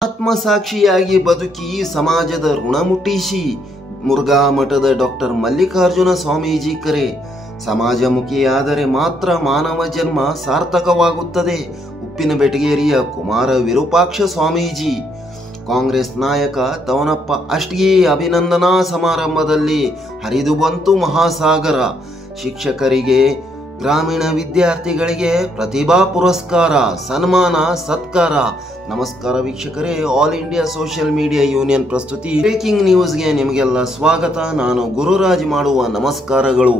ಆತ್ಮಸಾಕ್ಷಿಯಾಗಿ ಬದುಕಿ ಸಮಾಜದ ಋಣ ಮುಟ್ಟಿಸಿ ಮುರುಘಾ ಮಠದ ಡಾಕ್ಟರ್ ಮಲ್ಲಿಕಾರ್ಜುನ ಸ್ವಾಮೀಜಿ ಕರೆ. ಸಮಾಜಮುಖಿಯಾದರೆ ಮಾತ್ರ ಮಾನವ ಜನ್ಮ ಸಾರ್ಥಕವಾಗುತ್ತದೆ. ಉಪ್ಪಿನ ಬೆಟಗೇರಿಯ ಕುಮಾರ ವಿರೂಪಾಕ್ಷ ಸ್ವಾಮೀಜಿ. ಕಾಂಗ್ರೆಸ್ ನಾಯಕ ತವನಪ್ಪ ಅಷ್ಟಗಿ ಅಭಿನಂದನಾ ಸಮಾರಂಭದಲ್ಲಿ ಹರಿದು ಬಂತು ಮಹಾಸಾಗರ. ಶಿಕ್ಷಕರಿಗೆ, ಗ್ರಾಮೀಣ ವಿದ್ಯಾರ್ಥಿಗಳಿಗೆ ಪ್ರತಿಭಾ ಪುರಸ್ಕಾರ, ಸನ್ಮಾನ, ಸತ್ಕಾರ. ನಮಸ್ಕಾರ ವೀಕ್ಷಕರೇ, all India social media union ಪ್ರಸ್ತುತಿ ಬ್ರೇಕಿಂಗ್ ನ್ಯೂಸ್ಗೆ ನಿಮಗೆಲ್ಲ ಸ್ವಾಗತ. ನಾನು ಗುರುರಾಜ್ ಮಾಡುವ ನಮಸ್ಕಾರಗಳು.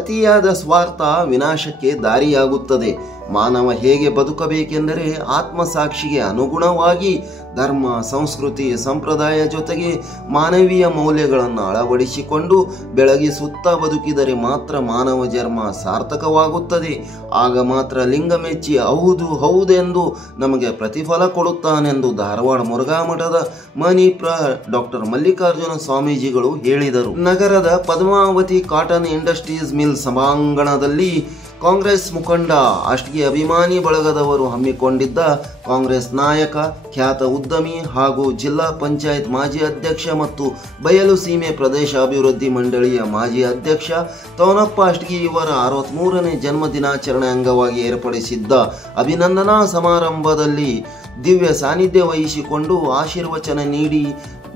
ಅತಿಯಾದ ಸ್ವಾರ್ಥ ವಿನಾಶಕ್ಕೆ ದಾರಿಯಾಗುತ್ತದೆ. ಮಾನವ ಹೇಗೆ ಬದುಕಬೇಕೆಂದರೆ ಆತ್ಮಸಾಕ್ಷಿಗೆ ಅನುಗುಣವಾಗಿ ಧರ್ಮ, ಸಂಸ್ಕೃತಿ, ಸಂಪ್ರದಾಯ ಜೊತೆಗೆ ಮಾನವೀಯ ಮೌಲ್ಯಗಳನ್ನು ಅಳವಡಿಸಿಕೊಂಡು ಬೆಳಗಿಸುತ್ತಾ ಬದುಕಿದರೆ ಮಾತ್ರ ಮಾನವ ಜನ್ಮ ಸಾರ್ಥಕವಾಗುತ್ತದೆ. ಆಗ ಮಾತ್ರ ಲಿಂಗ ಮೆಚ್ಚಿ ಹೌದು ಹೌದೆಂದು ನಮಗೆ ಪ್ರತಿಫಲ ಕೊಡುತ್ತಾನೆಂದು ಧಾರವಾಡ ಮುರುಘಾ ಮಠದ ಮಣಿಪ್ರ ಡಾಕ್ಟರ್ ಮಲ್ಲಿಕಾರ್ಜುನ ಸ್ವಾಮೀಜಿಗಳು ಹೇಳಿದರು. ನಗರದ ಪದ್ಮಾವತಿ ಕಾಟನ್ ಇಂಡಸ್ಟ್ರೀಸ್ ಮಿಲ್ ಸಭಾಂಗಣದಲ್ಲಿ ಕಾಂಗ್ರೆಸ್ ಮುಖಂಡ ಅಷ್ಟಗಿ ಅಭಿಮಾನಿ ಬಳಗದವರು ಹಮ್ಮಿಕೊಂಡಿದ್ದ ಕಾಂಗ್ರೆಸ್ ನಾಯಕ, ಖ್ಯಾತ ಉದ್ಯಮಿ ಹಾಗೂ ಜಿಲ್ಲಾ ಪಂಚಾಯತ್ ಮಾಜಿ ಅಧ್ಯಕ್ಷ ಮತ್ತು ಬಯಲು ಸೀಮೆ ಪ್ರದೇಶ ಅಭಿವೃದ್ಧಿ ಮಂಡಳಿಯ ಮಾಜಿ ಅಧ್ಯಕ್ಷ ತವನಪ್ಪ ಅಷ್ಟಗಿ ಇವರ 63ನೇ ಜನ್ಮ ದಿನಾಚರಣೆ ಅಂಗವಾಗಿ ಏರ್ಪಡಿಸಿದ್ದ ಅಭಿನಂದನಾ ಸಮಾರಂಭದಲ್ಲಿ ದಿವ್ಯ ಸಾನ್ನಿಧ್ಯ ವಹಿಸಿಕೊಂಡು ಆಶೀರ್ವಚನ ನೀಡಿ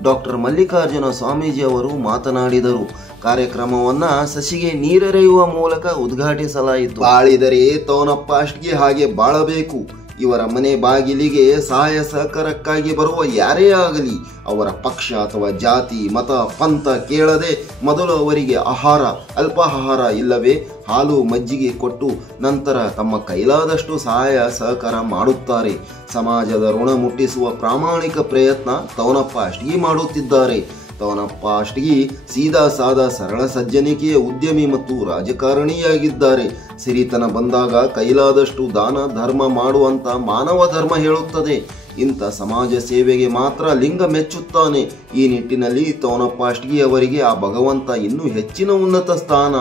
ಡಾಕ್ಟರ್ ಮಲ್ಲಿಕಾರ್ಜುನ ಸ್ವಾಮೀಜಿ ಅವರು ಮಾತನಾಡಿದರು. ಕಾರ್ಯಕ್ರಮವನ್ನ ಸಸಿಗೆ ನೀರೆರೆಯುವ ಮೂಲಕ ಉದ್ಘಾಟಿಸಲಾಯಿತು. ಬಾಳಿದರೆ ತವನಪ್ಪ ಅಷ್ಟಗಿ ಹಾಗೆ ಬಾಳಬೇಕು. ಇವರ ಮನೆ ಬಾಗಿಲಿಗೆ ಸಹಾಯ ಸಹಕಾರಕ್ಕಾಗಿ ಬರುವ ಯಾರೇ ಆಗಲಿ ಅವರ ಪಕ್ಷ ಅಥವಾ ಜಾತಿ, ಮತ, ಪಂಥ ಕೇಳದೆ ಮೊದಲು ಅವರಿಗೆ ಆಹಾರ, ಅಲ್ಪಾಹಾರ ಇಲ್ಲವೇ ಹಾಲು, ಮಜ್ಜಿಗೆ ಕೊಟ್ಟು ನಂತರ ತಮ್ಮ ಕೈಲಾದಷ್ಟು ಸಹಾಯ ಸಹಕಾರ ಮಾಡುತ್ತಾರೆ. ಸಮಾಜದ ಋಣ ಮುಟ್ಟಿಸುವ ಪ್ರಾಮಾಣಿಕ ಪ್ರಯತ್ನ ತವನಪ್ಪ ಅಷ್ಟಗಿ ಮಾಡುತ್ತಿದ್ದಾರೆ. ತವನಪ್ಪ ಅಷ್ಟಗಿ ಸೀದಾ ಸಾದಾ ಸರಳ ಸಜ್ಜನಿಕೆಯ ಉದ್ಯಮಿ ಮತ್ತು ರಾಜಕಾರಣಿಯಾಗಿದ್ದಾರೆ. ಸಿರಿತನ ಬಂದಾಗ ಕೈಲಾದಷ್ಟು ದಾನ ಧರ್ಮ ಮಾಡುವಂತ ಮಾನವ ಧರ್ಮ ಹೇಳುತ್ತದೆ. ಇಂಥ ಸಮಾಜ ಸೇವೆಗೆ ಮಾತ್ರ ಲಿಂಗ ಮೆಚ್ಚುತ್ತಾನೆ. ಈ ನಿಟ್ಟಿನಲ್ಲಿ ತವನಪ್ಪ ಅಷ್ಟಗಿ ಅವರಿಗೆ ಆ ಭಗವಂತ ಇನ್ನೂ ಹೆಚ್ಚಿನ ಉನ್ನತ ಸ್ಥಾನ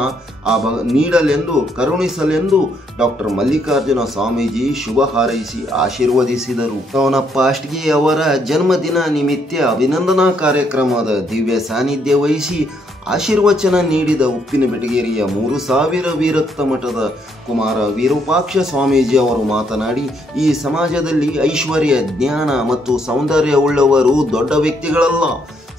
ನೀಡಲೆಂದು ಕರುಣಿಸಲೆಂದು ಡಾಕ್ಟರ್ ಮಲ್ಲಿಕಾರ್ಜುನ ಸ್ವಾಮೀಜಿ ಶುಭ ಹಾರೈಸಿ ಆಶೀರ್ವದಿಸಿದರು. ತವನಪ್ಪ ಅಷ್ಟಗಿ ಅವರ ಜನ್ಮದಿನ ನಿಮಿತ್ತ ಅಭಿನಂದನಾ ಕಾರ್ಯಕ್ರಮದ ದಿವ್ಯ ಸಾನ್ನಿಧ್ಯ ವಹಿಸಿ ಆಶೀರ್ವಚನ ನೀಡಿದ ಉಪ್ಪಿನ ಬೆಟಗೇರಿಯ 3000 ವಿರಕ್ತ ಮಠದ ಕುಮಾರ ವಿರೂಪಾಕ್ಷ ಸ್ವಾಮೀಜಿ ಅವರು ಮಾತನಾಡಿ, ಈ ಸಮಾಜದಲ್ಲಿ ಐಶ್ವರ್ಯ, ಜ್ಞಾನ ಮತ್ತು ಸೌಂದರ್ಯವುಳ್ಳವರು ದೊಡ್ಡ ವ್ಯಕ್ತಿಗಳಲ್ಲ.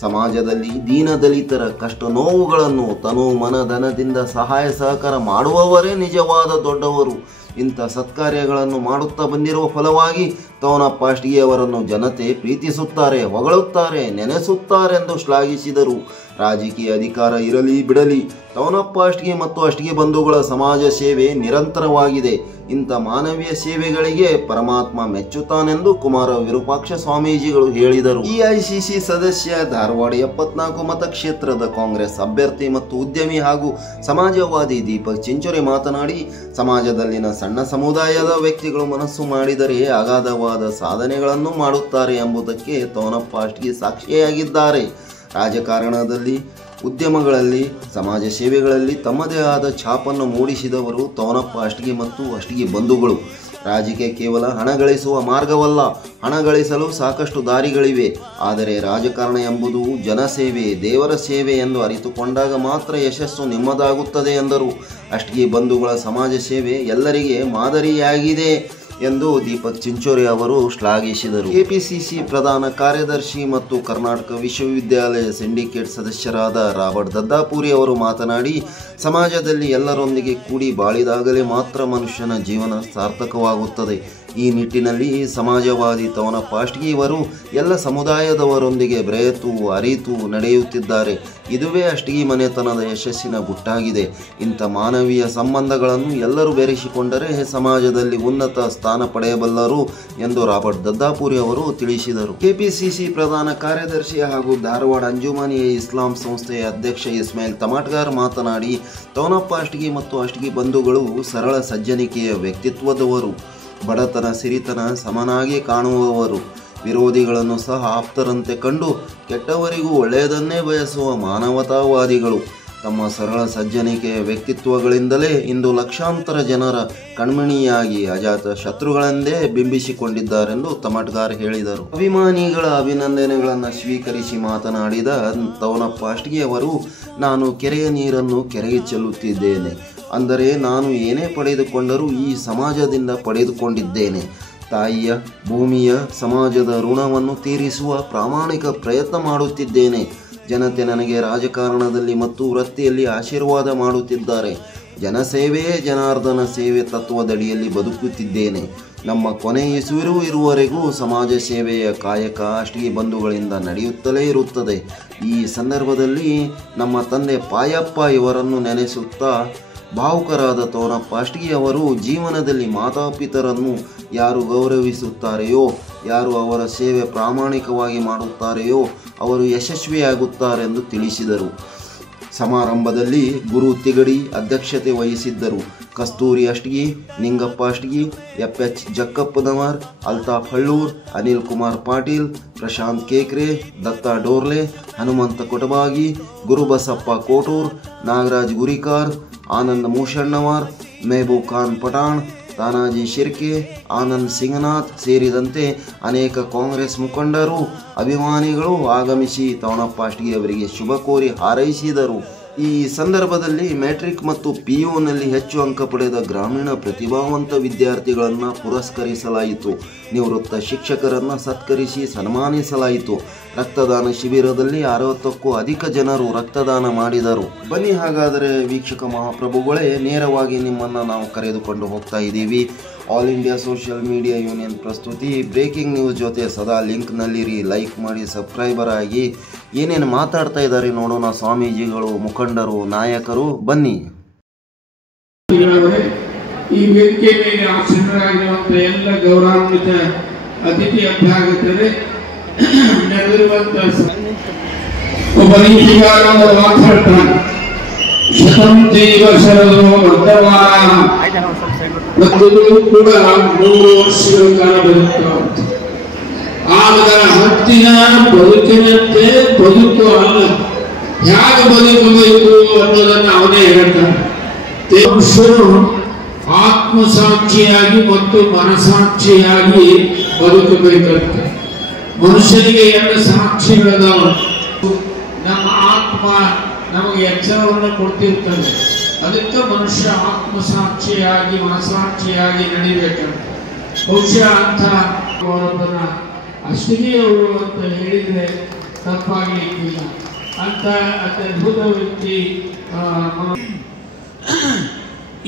ಸಮಾಜದಲ್ಲಿ ದೀನದಲಿತರ ಕಷ್ಟ ನೋವುಗಳನ್ನು ತನು ಮನಧನದಿಂದ ಸಹಾಯ ಸಹಕಾರ ಮಾಡುವವರೇ ನಿಜವಾದ ದೊಡ್ಡವರು. ಇಂಥ ಸತ್ಕಾರ್ಯಗಳನ್ನು ಮಾಡುತ್ತಾ ಬಂದಿರುವ ಫಲವಾಗಿ ತವನಪ್ಪ ಅಷ್ಟಗಿ ಅವರನ್ನು ಜನತೆ ಪ್ರೀತಿಸುತ್ತಾರೆ, ಹೊಗಳುತ್ತಾರೆ, ನೆನೆಸುತ್ತಾರೆಂದು ಶ್ಲಾಘಿಸಿದರು. ರಾಜಕೀಯ ಅಧಿಕಾರ ಇರಲಿ ಬಿಡಲಿ, ತವನಪ್ಪ ಅಷ್ಟಗಿ ಮತ್ತು ಅಷ್ಟಗಿ ಬಂಧುಗಳ ಸಮಾಜ ಸೇವೆ ನಿರಂತರವಾಗಿದೆ. ಇಂಥ ಮಾನವೀಯ ಸೇವೆಗಳಿಗೆ ಪರಮಾತ್ಮ ಮೆಚ್ಚುತ್ತಾನೆಂದು ಕುಮಾರ ವಿರೂಪಾಕ್ಷ ಸ್ವಾಮೀಜಿಗಳು ಹೇಳಿದರು. ಎಐಸಿಸಿ ಸದಸ್ಯ, ಧಾರವಾಡ 74 ಮತಕ್ಷೇತ್ರದ ಕಾಂಗ್ರೆಸ್ ಅಭ್ಯರ್ಥಿ ಮತ್ತು ಉದ್ಯಮಿ ಹಾಗೂ ಸಮಾಜವಾದಿ ದೀಪಕ್ ಚಿಂಚೋರಿ ಮಾತನಾಡಿ, ಸಮಾಜದಲ್ಲಿನ ಸಣ್ಣ ಸಮುದಾಯದ ವ್ಯಕ್ತಿಗಳು ಮನಸ್ಸು ಮಾಡಿದರೆ ಅಗಾಧವಾದ ಸಾಧನೆಗಳನ್ನು ಮಾಡುತ್ತಾರೆ ಎಂಬುದಕ್ಕೆ ತವನಪ್ಪ ಅಷ್ಟಗಿ ಸಾಕ್ಷಿಯಾಗಿದ್ದಾರೆ. ರಾಜಕಾರಣದಲ್ಲಿ, ಉದ್ಯಮಗಳಲ್ಲಿ, ಸಮಾಜ ಸೇವೆಗಳಲ್ಲಿ ತಮ್ಮದೇ ಆದ ಛಾಪನ್ನು ಮೂಡಿಸಿದವರು ತವನಪ್ಪ ಅಷ್ಟಗಿ ಮತ್ತು ಅಷ್ಟಗಿ ಬಂಧುಗಳು. ರಾಜಕೀಯ ಕೇವಲ ಹಣ ಗಳಿಸುವ ಮಾರ್ಗವಲ್ಲ. ಹಣ ಗಳಿಸಲು ಸಾಕಷ್ಟು ದಾರಿಗಳಿವೆ. ಆದರೆ ರಾಜಕಾರಣ ಎಂಬುದು ಜನಸೇವೆ, ದೇವರ ಸೇವೆ ಎಂದು ಅರಿತುಕೊಂಡಾಗ ಮಾತ್ರ ಯಶಸ್ಸು ನಿಮ್ಮದಾಗುತ್ತದೆ ಎಂದರು. ಅಷ್ಟಗಿ ಬಂಧುಗಳ ಸಮಾಜ ಸೇವೆ ಎಲ್ಲರಿಗೆ ಮಾದರಿಯಾಗಿದೆ ಎಂದು ದೀಪಕ್ ಚಿಂಚೋರಿ ಅವರು ಶ್ಲಾಘಿಸಿದರು. ಕೆಪಿಸಿಸಿ ಪ್ರಧಾನ ಕಾರ್ಯದರ್ಶಿ ಮತ್ತು ಕರ್ನಾಟಕ ವಿಶ್ವವಿದ್ಯಾಲಯ ಸಿಂಡಿಕೇಟ್ ಸದಸ್ಯರಾದ ರಾಬರ್ಟ್ ದದ್ದಾಪುರಿ ಅವರು ಮಾತನಾಡಿ, ಸಮಾಜದಲ್ಲಿ ಎಲ್ಲರೊಂದಿಗೆ ಕೂಡಿ ಬಾಳಿದಾಗಲೇ ಮಾತ್ರ ಮನುಷ್ಯನ ಜೀವನ ಸಾರ್ಥಕವಾಗುತ್ತದೆ. ಈ ನಿಟ್ಟಿನಲ್ಲಿ ಸಮಾಜವಾದಿ ತವನಪ್ಪ ಅಷ್ಟಗಿ ಇವರು ಎಲ್ಲ ಸಮುದಾಯದವರೊಂದಿಗೆ ಬೆರೆತು ಅರಿತು ನಡೆಯುತ್ತಿದ್ದಾರೆ. ಇದುವೇ ಅಷ್ಟಗಿ ಮನೆತನದ ಯಶಸ್ಸಿನ ಗುಟ್ಟಾಗಿದೆ. ಇಂಥ ಮಾನವೀಯ ಸಂಬಂಧಗಳನ್ನು ಎಲ್ಲರೂ ಬೆರೆಸಿಕೊಂಡರೆ ಸಮಾಜದಲ್ಲಿ ಉನ್ನತ ಸ್ಥಾನ ಪಡೆಯಬಲ್ಲರು ಎಂದು ರಾಬರ್ಟ್ ದದ್ದಾಪುರಿ ಅವರು ತಿಳಿಸಿದರು. ಕೆಪಿಸಿಸಿ ಪ್ರಧಾನ ಕಾರ್ಯದರ್ಶಿ ಹಾಗೂ ಧಾರವಾಡ ಅಂಜುಮನಿ ಇಸ್ಲಾಂ ಸಂಸ್ಥೆಯ ಅಧ್ಯಕ್ಷ ಇಸ್ಮಾಯಿಲ್ ತಮಾಟ್ಗಾರ್ ಮಾತನಾಡಿ, ತವನಪ್ಪ ಅಷ್ಟಗಿ ಮತ್ತು ಅಷ್ಟಗಿ ಬಂಧುಗಳು ಸರಳ ಸಜ್ಜನಿಕೆಯ ವ್ಯಕ್ತಿತ್ವದವರು. ಬಡತನ ಸಿರಿತನ ಸಮನಾಗಿ ಕಾಣುವವರು. ವಿರೋಧಿಗಳನ್ನು ಸಹ ಆಪ್ತರಂತೆ ಕಂಡು ಕೆಟ್ಟವರಿಗೂ ಒಳ್ಳೆಯದನ್ನೇ ಬಯಸುವ ಮಾನವತಾವಾದಿಗಳು. ತಮ್ಮ ಸರಳ ಸಜ್ಜನಿಕೆಯ ವ್ಯಕ್ತಿತ್ವಗಳಿಂದಲೇ ಇಂದು ಲಕ್ಷಾಂತರ ಜನರ ಕಣ್ಮಣಿಯಾಗಿ ಅಜಾತ ಶತ್ರುಗಳೆಂದೇ ಬಿಂಬಿಸಿಕೊಂಡಿದ್ದಾರೆಂದು ತಮಟ್ಗಾರ್ ಹೇಳಿದರು. ಅಭಿಮಾನಿಗಳ ಅಭಿನಂದನೆಗಳನ್ನು ಸ್ವೀಕರಿಸಿ ಮಾತನಾಡಿದ ತವನಪ್ಪ ಅಷ್ಟಗಿ ಅವರು, ನಾನು ಕೆರೆಯ ನೀರನ್ನು ಕೆರೆಗೆ ಚೆಲ್ಲುತ್ತಿದ್ದೇನೆ. ಅಂದರೆ ನಾನು ಏನೇ ಪಡೆದುಕೊಂಡರೂ ಈ ಸಮಾಜದಿಂದ ಪಡೆದುಕೊಂಡಿದ್ದೇನೆ. ತಾಯಿಯ, ಭೂಮಿಯ, ಸಮಾಜದ ಋಣವನ್ನು ತೀರಿಸುವ ಪ್ರಾಮಾಣಿಕ ಪ್ರಯತ್ನ ಮಾಡುತ್ತಿದ್ದೇನೆ. ಜನತೆ ನನಗೆ ರಾಜಕಾರಣದಲ್ಲಿ ಮತ್ತು ವೃತ್ತಿಯಲ್ಲಿ ಆಶೀರ್ವಾದ ಮಾಡುತ್ತಿದ್ದಾರೆ. ಜನಸೇವೆಯೇ ಜನಾರ್ದನ ಸೇವೆ ತತ್ವದಡಿಯಲ್ಲಿ ಬದುಕುತ್ತಿದ್ದೇನೆ. ನಮ್ಮ ಕೊನೆಯುಸಿರು ಇರುವವರೆಗೂ ಸಮಾಜ ಸೇವೆಯ ಕಾಯಕ ಅಷ್ಟಗಿ ಬಂಧುಗಳಿಂದ ನಡೆಯುತ್ತಲೇ ಇರುತ್ತದೆ. ಈ ಸಂದರ್ಭದಲ್ಲಿ ನಮ್ಮ ತಂದೆ ಪಾಯಪ್ಪ ಇವರನ್ನು ನೆನೆಸುತ್ತಾ ಭಾವುಕರಾದ ತವನಪ್ಪ ಅಷ್ಟಗಿ ಅವರು, ಜೀವನದಲ್ಲಿ ಮಾತಾಪಿತರನ್ನು ಯಾರು ಗೌರವಿಸುತ್ತಾರೆಯೋ, ಯಾರು ಅವರ ಸೇವೆ ಪ್ರಾಮಾಣಿಕವಾಗಿ ಮಾಡುತ್ತಾರೆಯೋ ಅವರು ಯಶಸ್ವಿಯಾಗುತ್ತಾರೆಂದು ತಿಳಿಸಿದರು. ಸಮಾರಂಭದಲ್ಲಿ ಗುರು ತಿಗಡಿ ಅಧ್ಯಕ್ಷತೆ ವಹಿಸಿದ್ದರು. ಕಸ್ತೂರಿ ಅಷ್ಟಗಿ, ನಿಂಗಪ್ಪ ಅಷ್ಟಗಿ, ಎಫ್.ಎಚ್. ಜಕ್ಕಪ್ಪನವರ್, ಅಲ್ತಾಫ್ ಹಳ್ಳೂರ್, ಅನಿಲ್ ಕುಮಾರ್ ಪಾಟೀಲ್, ಪ್ರಶಾಂತ್ ಕೇಕ್ರೆ, ದತ್ತಾ ಡೋರ್ಲೆ, ಹನುಮಂತ ಕೊಟಬಾಗಿ, ಗುರುಬಸಪ್ಪ ಕೋಟೂರ್, ನಾಗರಾಜ್ ಗುರಿಕಾರ್, ಆನಂದ್ ಮೂಷಣ್ಣವರ್, ಮೆಹಬೂಬ್ ಖಾನ್ ಪಠಾಣ್, ತಾನಾಜಿ ಶಿರ್ಕೆ, ಆನಂದ್ ಸಿಂಗನಾಥ್ ಸೇರಿದಂತೆ ಅನೇಕ ಕಾಂಗ್ರೆಸ್ ಮುಖಂಡರು, ಅಭಿಮಾನಿಗಳು ಆಗಮಿಸಿ ತವನಪ್ಪ ಅಷ್ಟಗಿ ಅವರಿಗೆ ಶುಭ ಕೋರಿ ಹಾರೈಸಿದರು. ಈ ಸಂದರ್ಭದಲ್ಲಿ ಮ್ಯಾಟ್ರಿಕ್ ಮತ್ತು PUನಲ್ಲಿ ಹೆಚ್ಚು ಅಂಕ ಪಡೆದ ಗ್ರಾಮೀಣ ಪ್ರತಿಭಾವಂತ ವಿದ್ಯಾರ್ಥಿಗಳನ್ನು ಪುರಸ್ಕರಿಸಲಾಯಿತು. ನಿವೃತ್ತ ಶಿಕ್ಷಕರನ್ನು ಸತ್ಕರಿಸಿ ಸನ್ಮಾನಿಸಲಾಯಿತು. ರಕ್ತದಾನ ಶಿಬಿರದಲ್ಲಿ 60ಕ್ಕೂ ಅಧಿಕ ಜನರು ರಕ್ತದಾನ ಮಾಡಿದರು. ಬನ್ನಿ ಹಾಗಾದರೆ ವೀಕ್ಷಕ ಮಹಾಪ್ರಭುಗಳೇ, ನೇರವಾಗಿ ನಿಮ್ಮನ್ನು ನಾವು ಕರೆದುಕೊಂಡು ಹೋಗ್ತಾ ಇದ್ದೀವಿ. All India social media union ಪ್ರಸ್ತುತಿ ಬ್ರೇಕಿಂಗ್ ನ್ಯೂಸ್ ಜೊತೆ ಸದಾ ಲಿಂಕ್ನಲ್ಲಿರಿ, ಲೈಕ್ ಮಾಡಿ, ಸಬ್ಸ್ಕ್ರೈಬರ್ ಆಗಿ. ಏನೇನು ಮಾತಾಡ್ತಾ ಇದ್ದಾರೆ ನೋಡೋಣ ಸ್ವಾಮೀಜಿಗಳು, ಮುಖಂಡರು, ನಾಯಕರು. ಬನ್ನಿ. ಈ ವೇದಿಕೆ ಮೇಲೆ ಆಸೀನರಾಗಿರುವಂತಹ ಎಲ್ಲ ಗೌರವಾನ್ವಿತ ಅತಿಥಿ ಅಭ್ಯಾಗತರೆ, ನೆರೆದಿರುವಂತಹ ಒಬ್ಬ ನೀತಿಗಾರ ಮಾತಾಡ್ತಾನೆ, ಶತಂ ಜೈವ ಶರದೋ ವರ್ಧಮಾನ, ಕೂಡ 3 ವರ್ಷಗಳ ಕಾಲ ಬದುಕುತ್ತೆ. ಆಗ ಹತ್ತಿನ ಬದುಕಿನಂತೆ ಬದುಕು ಅಲ್ಲ, ಹೇಗೆ ಬದುಕಬೇಕು ಅನ್ನೋದನ್ನು ಅವನೇ ಹೇಳ್ತಾನೆ. ಮನುಷ್ಯನು ಆತ್ಮಸಾಕ್ಷಿಯಾಗಿ ಮತ್ತು ಮನಸಾಕ್ಷಿಯಾಗಿ ಬದುಕಬೇಕಂತೆ. ಮನುಷ್ಯನಿಗೆ 2 ಸಾಕ್ಷಿಗಳದಾವ. ನಮ್ಮ ಆತ್ಮ ನಮಗೆ ಎಚ್ಚರವನ್ನು ಕೊಡ್ತಿರ್ತದೆ. ಅದಕ್ಕೆ ಮನುಷ್ಯ ಆತ್ಮಸಾಕ್ಷಿಯಾಗಿ ಮನಸಾಕ್ಷಿಯಾಗಿ ನಡಿಬೇಕಂತ. ಬಹುಶಃ ಅಂತ ಅವರೊಬ್ಬನ ಅಷ್ಟಗಿ ಅವರು ಅಂತ ಹೇಳಿದರೆ ತಪ್ಪಾಗಲಿಕ್ಕಿಲ್ಲ. ಅಂತ ಅದ್ಭುತ ವ್ಯಕ್ತಿ.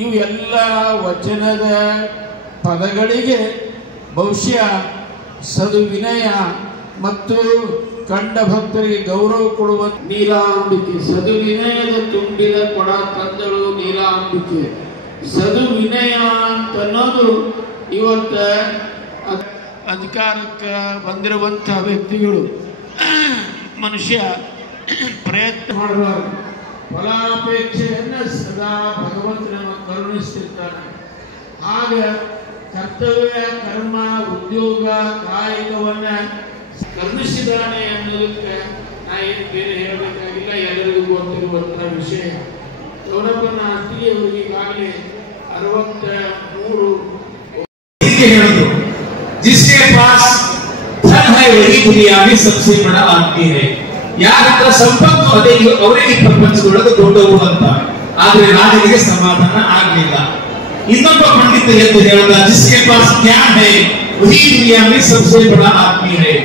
ಇವು ಎಲ್ಲ ವಚನದ ಪದಗಳಿಗೆ ಬಹುಶಃ ಸದುವಿನಯ ಮತ್ತು ಕಂಡ ಭಕ್ತರಿಗೆ ಗೌರವ ಕೊಡುವ ನೀಲಾಂಬಿಕೆ. ಸದುವಿನಯದ ತುಂಬಿದ ಕೊಡ ತಂದಳು ನೀಲಾಂಬಿಕೆ. ಸದುವಿನಯ ಅಂತ ಅನ್ನೋದು ಇವತ್ತ ಅಧಿಕಾರಕ್ಕೆ ಬಂದಿರುವಂತಹ ವ್ಯಕ್ತಿಗಳು ಮನುಷ್ಯ ಪ್ರಯತ್ನ ಮಾಡಬಾರದು. ಫಲಾಪೇಕ್ಷೆಯನ್ನು ಸದಾ ಭಗವಂತನ ಕರುಣಿಸ್ತಿರ್ತಾನೆ. ಆಗ ಕರ್ತವ್ಯ, ಕರ್ಮ, ಉದ್ಯೋಗ, ಕಾಯಕವನ್ನ ಕರುಣಿಸಿದಾನೆ ಅನ್ನೋದಕ್ಕೆ ನಾ ಏನು ಬೇರೆ ಹೇಳಬೇಕಾಗಿಲ್ಲ, ಎಲ್ಲರಿಗೂ ಗೊತ್ತಿರುವಂತಹ ವಿಷಯ. ತವನಪ್ಪನ ಅಷ್ಟಗಿ ಅವರಿಗೆ ಈಗಾಗಲೇ 63 ಹೇಳಿದ್ರು. जिसके पास धन है वही दुनिया में सबसे बड़ा आदमी है. ಯಾರ ಹತ್ರ ಸಂಪತ್ತು ಅದೇ ಅವರೇ ಈ ಪ್ರಪಂಚದೊಳಗೆ ದೊಡ್ಡವರು ಅಂತ. ಆದ್ರೆ ರಾಜನಿಗೆ ಸಮಾಧಾನ ಆಗಲಿಲ್ಲ. ಇನ್ನೊಬ್ಬ ಪಂಡಿತ ಎಂದು ಹೇಳಿದ, जिसके पास ज्ञान है वही दुनिया में सबसे बड़ा आदमी है.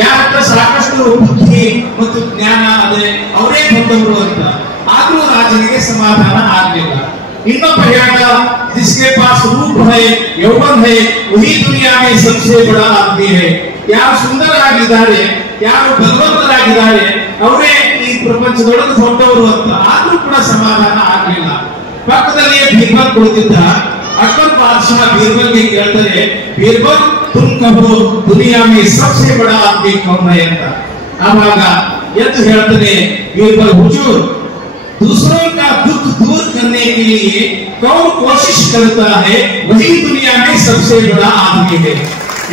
ಯಾರ ಹತ್ರ ಸಾಕಷ್ಟು ಬುದ್ಧಿ ಮತ್ತು ಜ್ಞಾನ ಅದೇ ಅವರೇ ದೊಡ್ಡವರು ಅಂತ. ಆದ್ರೂ ರಾಜನಿಗೆ ಸಮಾಧಾನ ಆಗಲಿಲ್ಲ. ಇನ್ನೊಬ್ಬ ಹೇಳಿದ, जिसके पास रूप है यौवन है वही दुनिया में सबसे बड़ा आदमी है. ಯಾರು ಸುಂದರರಾಗಿದ್ದಾರೆ, ಯಾರು ಬಲವಂತರಾಗಿದ್ದಾರೆ ಅವರೇ ಈ ಪ್ರಪಂಚದೊಳಗೆ ದೊಡ್ಡವರು ಅಂತ. ಆದ್ರೂ ಕೂಡ ಸಮಾಧಾನ ಆಗಲಿಲ್ಲ. ಪಕ್ಕದಲ್ಲಿಯೇ ಬೀರ್ಬಲ್ ಕುಳಿತಿದ್ದ. ಅಕ್ಬರ್ ಬಾದಶಾಹ ಬೀರ್ಬಲ್ಗೆ ಕೇಳ್ತಾರೆ, ಬೀರ್ಬಲ್ ತುಮ್ ಕಹೋ ದುನಿಯಾ ಮೇ ಸಬ್ಸೆ ಬಡಾ ಆದಮಿ ಕೌನ್ ಹೈ ಅಂತ. ಆವಾಗ ಎದ್ದು ಹೇಳ್ತಾನೆ ಬೀರ್ಬಲ್, ಹುಜೂರ್ दूसरों का दुख दूर करने के लिए कौन कोशिश करता है वही दुनिया में सबसे बड़ा आदमी है.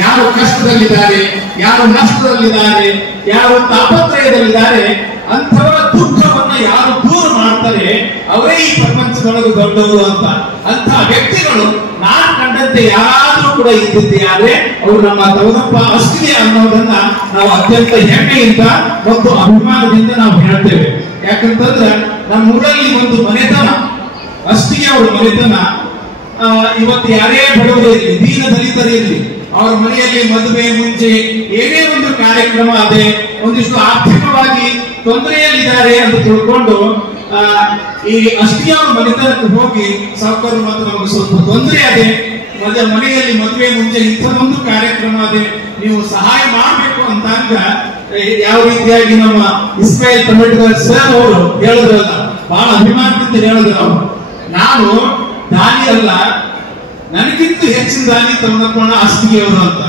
ಯಾರು ಕಷ್ಟದಲ್ಲಿದ್ದಾರೆ, ಯಾರು ನಷ್ಟದಲ್ಲಿದ್ದಾರೆ, ಯಾರು ತಾಪತ್ರಯದಲ್ಲಿದ್ದಾರೆ ಅಂಥವರ ದುಃಖವನ್ನು ಯಾರು ದೂರ ಮಾಡ್ತಾರೆ ಅವರೇ ಈ ಪ್ರಪಂಚದೊಳಗೆ ದೊಡ್ಡವರು ಅಂತ ವ್ಯಕ್ತಿಗಳು ನಾನು ಕಂಡಂತೆ ಯಾರಾದ್ರೂ ಕೂಡ ಇದ್ದಿದ್ದೆ ಆದ್ರೆ ಅವರು ನಮ್ಮ ತವನಪ್ಪ ಅಷ್ಟಿಗೆ ಅನ್ನೋದನ್ನ ನಾವು ಅತ್ಯಂತ ಹೆಮ್ಮೆಯಿಂದ ಮತ್ತು ಅಭಿಮಾನದಿಂದ ನಾವು ಹೇಳ್ತೇವೆ. ಯಾಕಂತಂದ್ರೆ ನಮ್ಮ ಊರಲ್ಲಿ ಒಂದು ಮನೆತನ, ಅಷ್ಟಿಗೆ ಅವ್ರ ಮನೆತನ, ಇವತ್ತು ಯಾರೇ ಬಡವರು ಇರಲಿ, ದೀನ ದಲಿತರಿರಲಿ, ಅವ್ರ ಮನೆಯಲ್ಲಿ ಮದುವೆ ಮುಂಚೆ ಏನೇ ಒಂದು ಕಾರ್ಯಕ್ರಮ ಅದೇ, ಒಂದಿಷ್ಟು ಆರ್ಥಿಕವಾಗಿ ತೊಂದರೆಯಲ್ಲಿದ್ದಾರೆ ಅಂತ ತಿಳ್ಕೊಂಡು ಈ ಅಷ್ಟಿಗೆ ಅವ್ರ ಮನೆತನಕ್ಕೆ ಹೋಗಿ ಸಾವುಕಾರರು ಮತ್ತು ನಮಗೆ ಸ್ವಲ್ಪ ತೊಂದರೆ ಅದೇ, ಮನೆಯಲ್ಲಿ ಮದುವೆ ಮುಂಚೆ ಇಂಥದೊಂದು ಕಾರ್ಯಕ್ರಮ ಅದೇ, ನೀವು ಸಹಾಯ ಮಾಡಬೇಕು ಅಂದಾಗ ಯಾವ ರೀತಿಯಾಗಿ ನಮ್ಮ ಇಸ್ಮಾಯಿಲ್ ತಮಿಳ್ಗರ್ ಸರ್ ಅವರು ಹೇಳಿದ್ರಲ್ಲ, ಬಹಳ ಅಭಿಮಾನದಿಂದ ಹೇಳಿದ್ರು ಅವರು, ನಾನು ದಾನಿ ಅಲ್ಲ, ನನಗಿಂತ ಹೆಚ್ಚಿನ ದಾನಿ ತಮ್ಮಪ್ಪಣ್ಣ ಅಷ್ಟಿಗೆ ಅವರು ಅಂತ.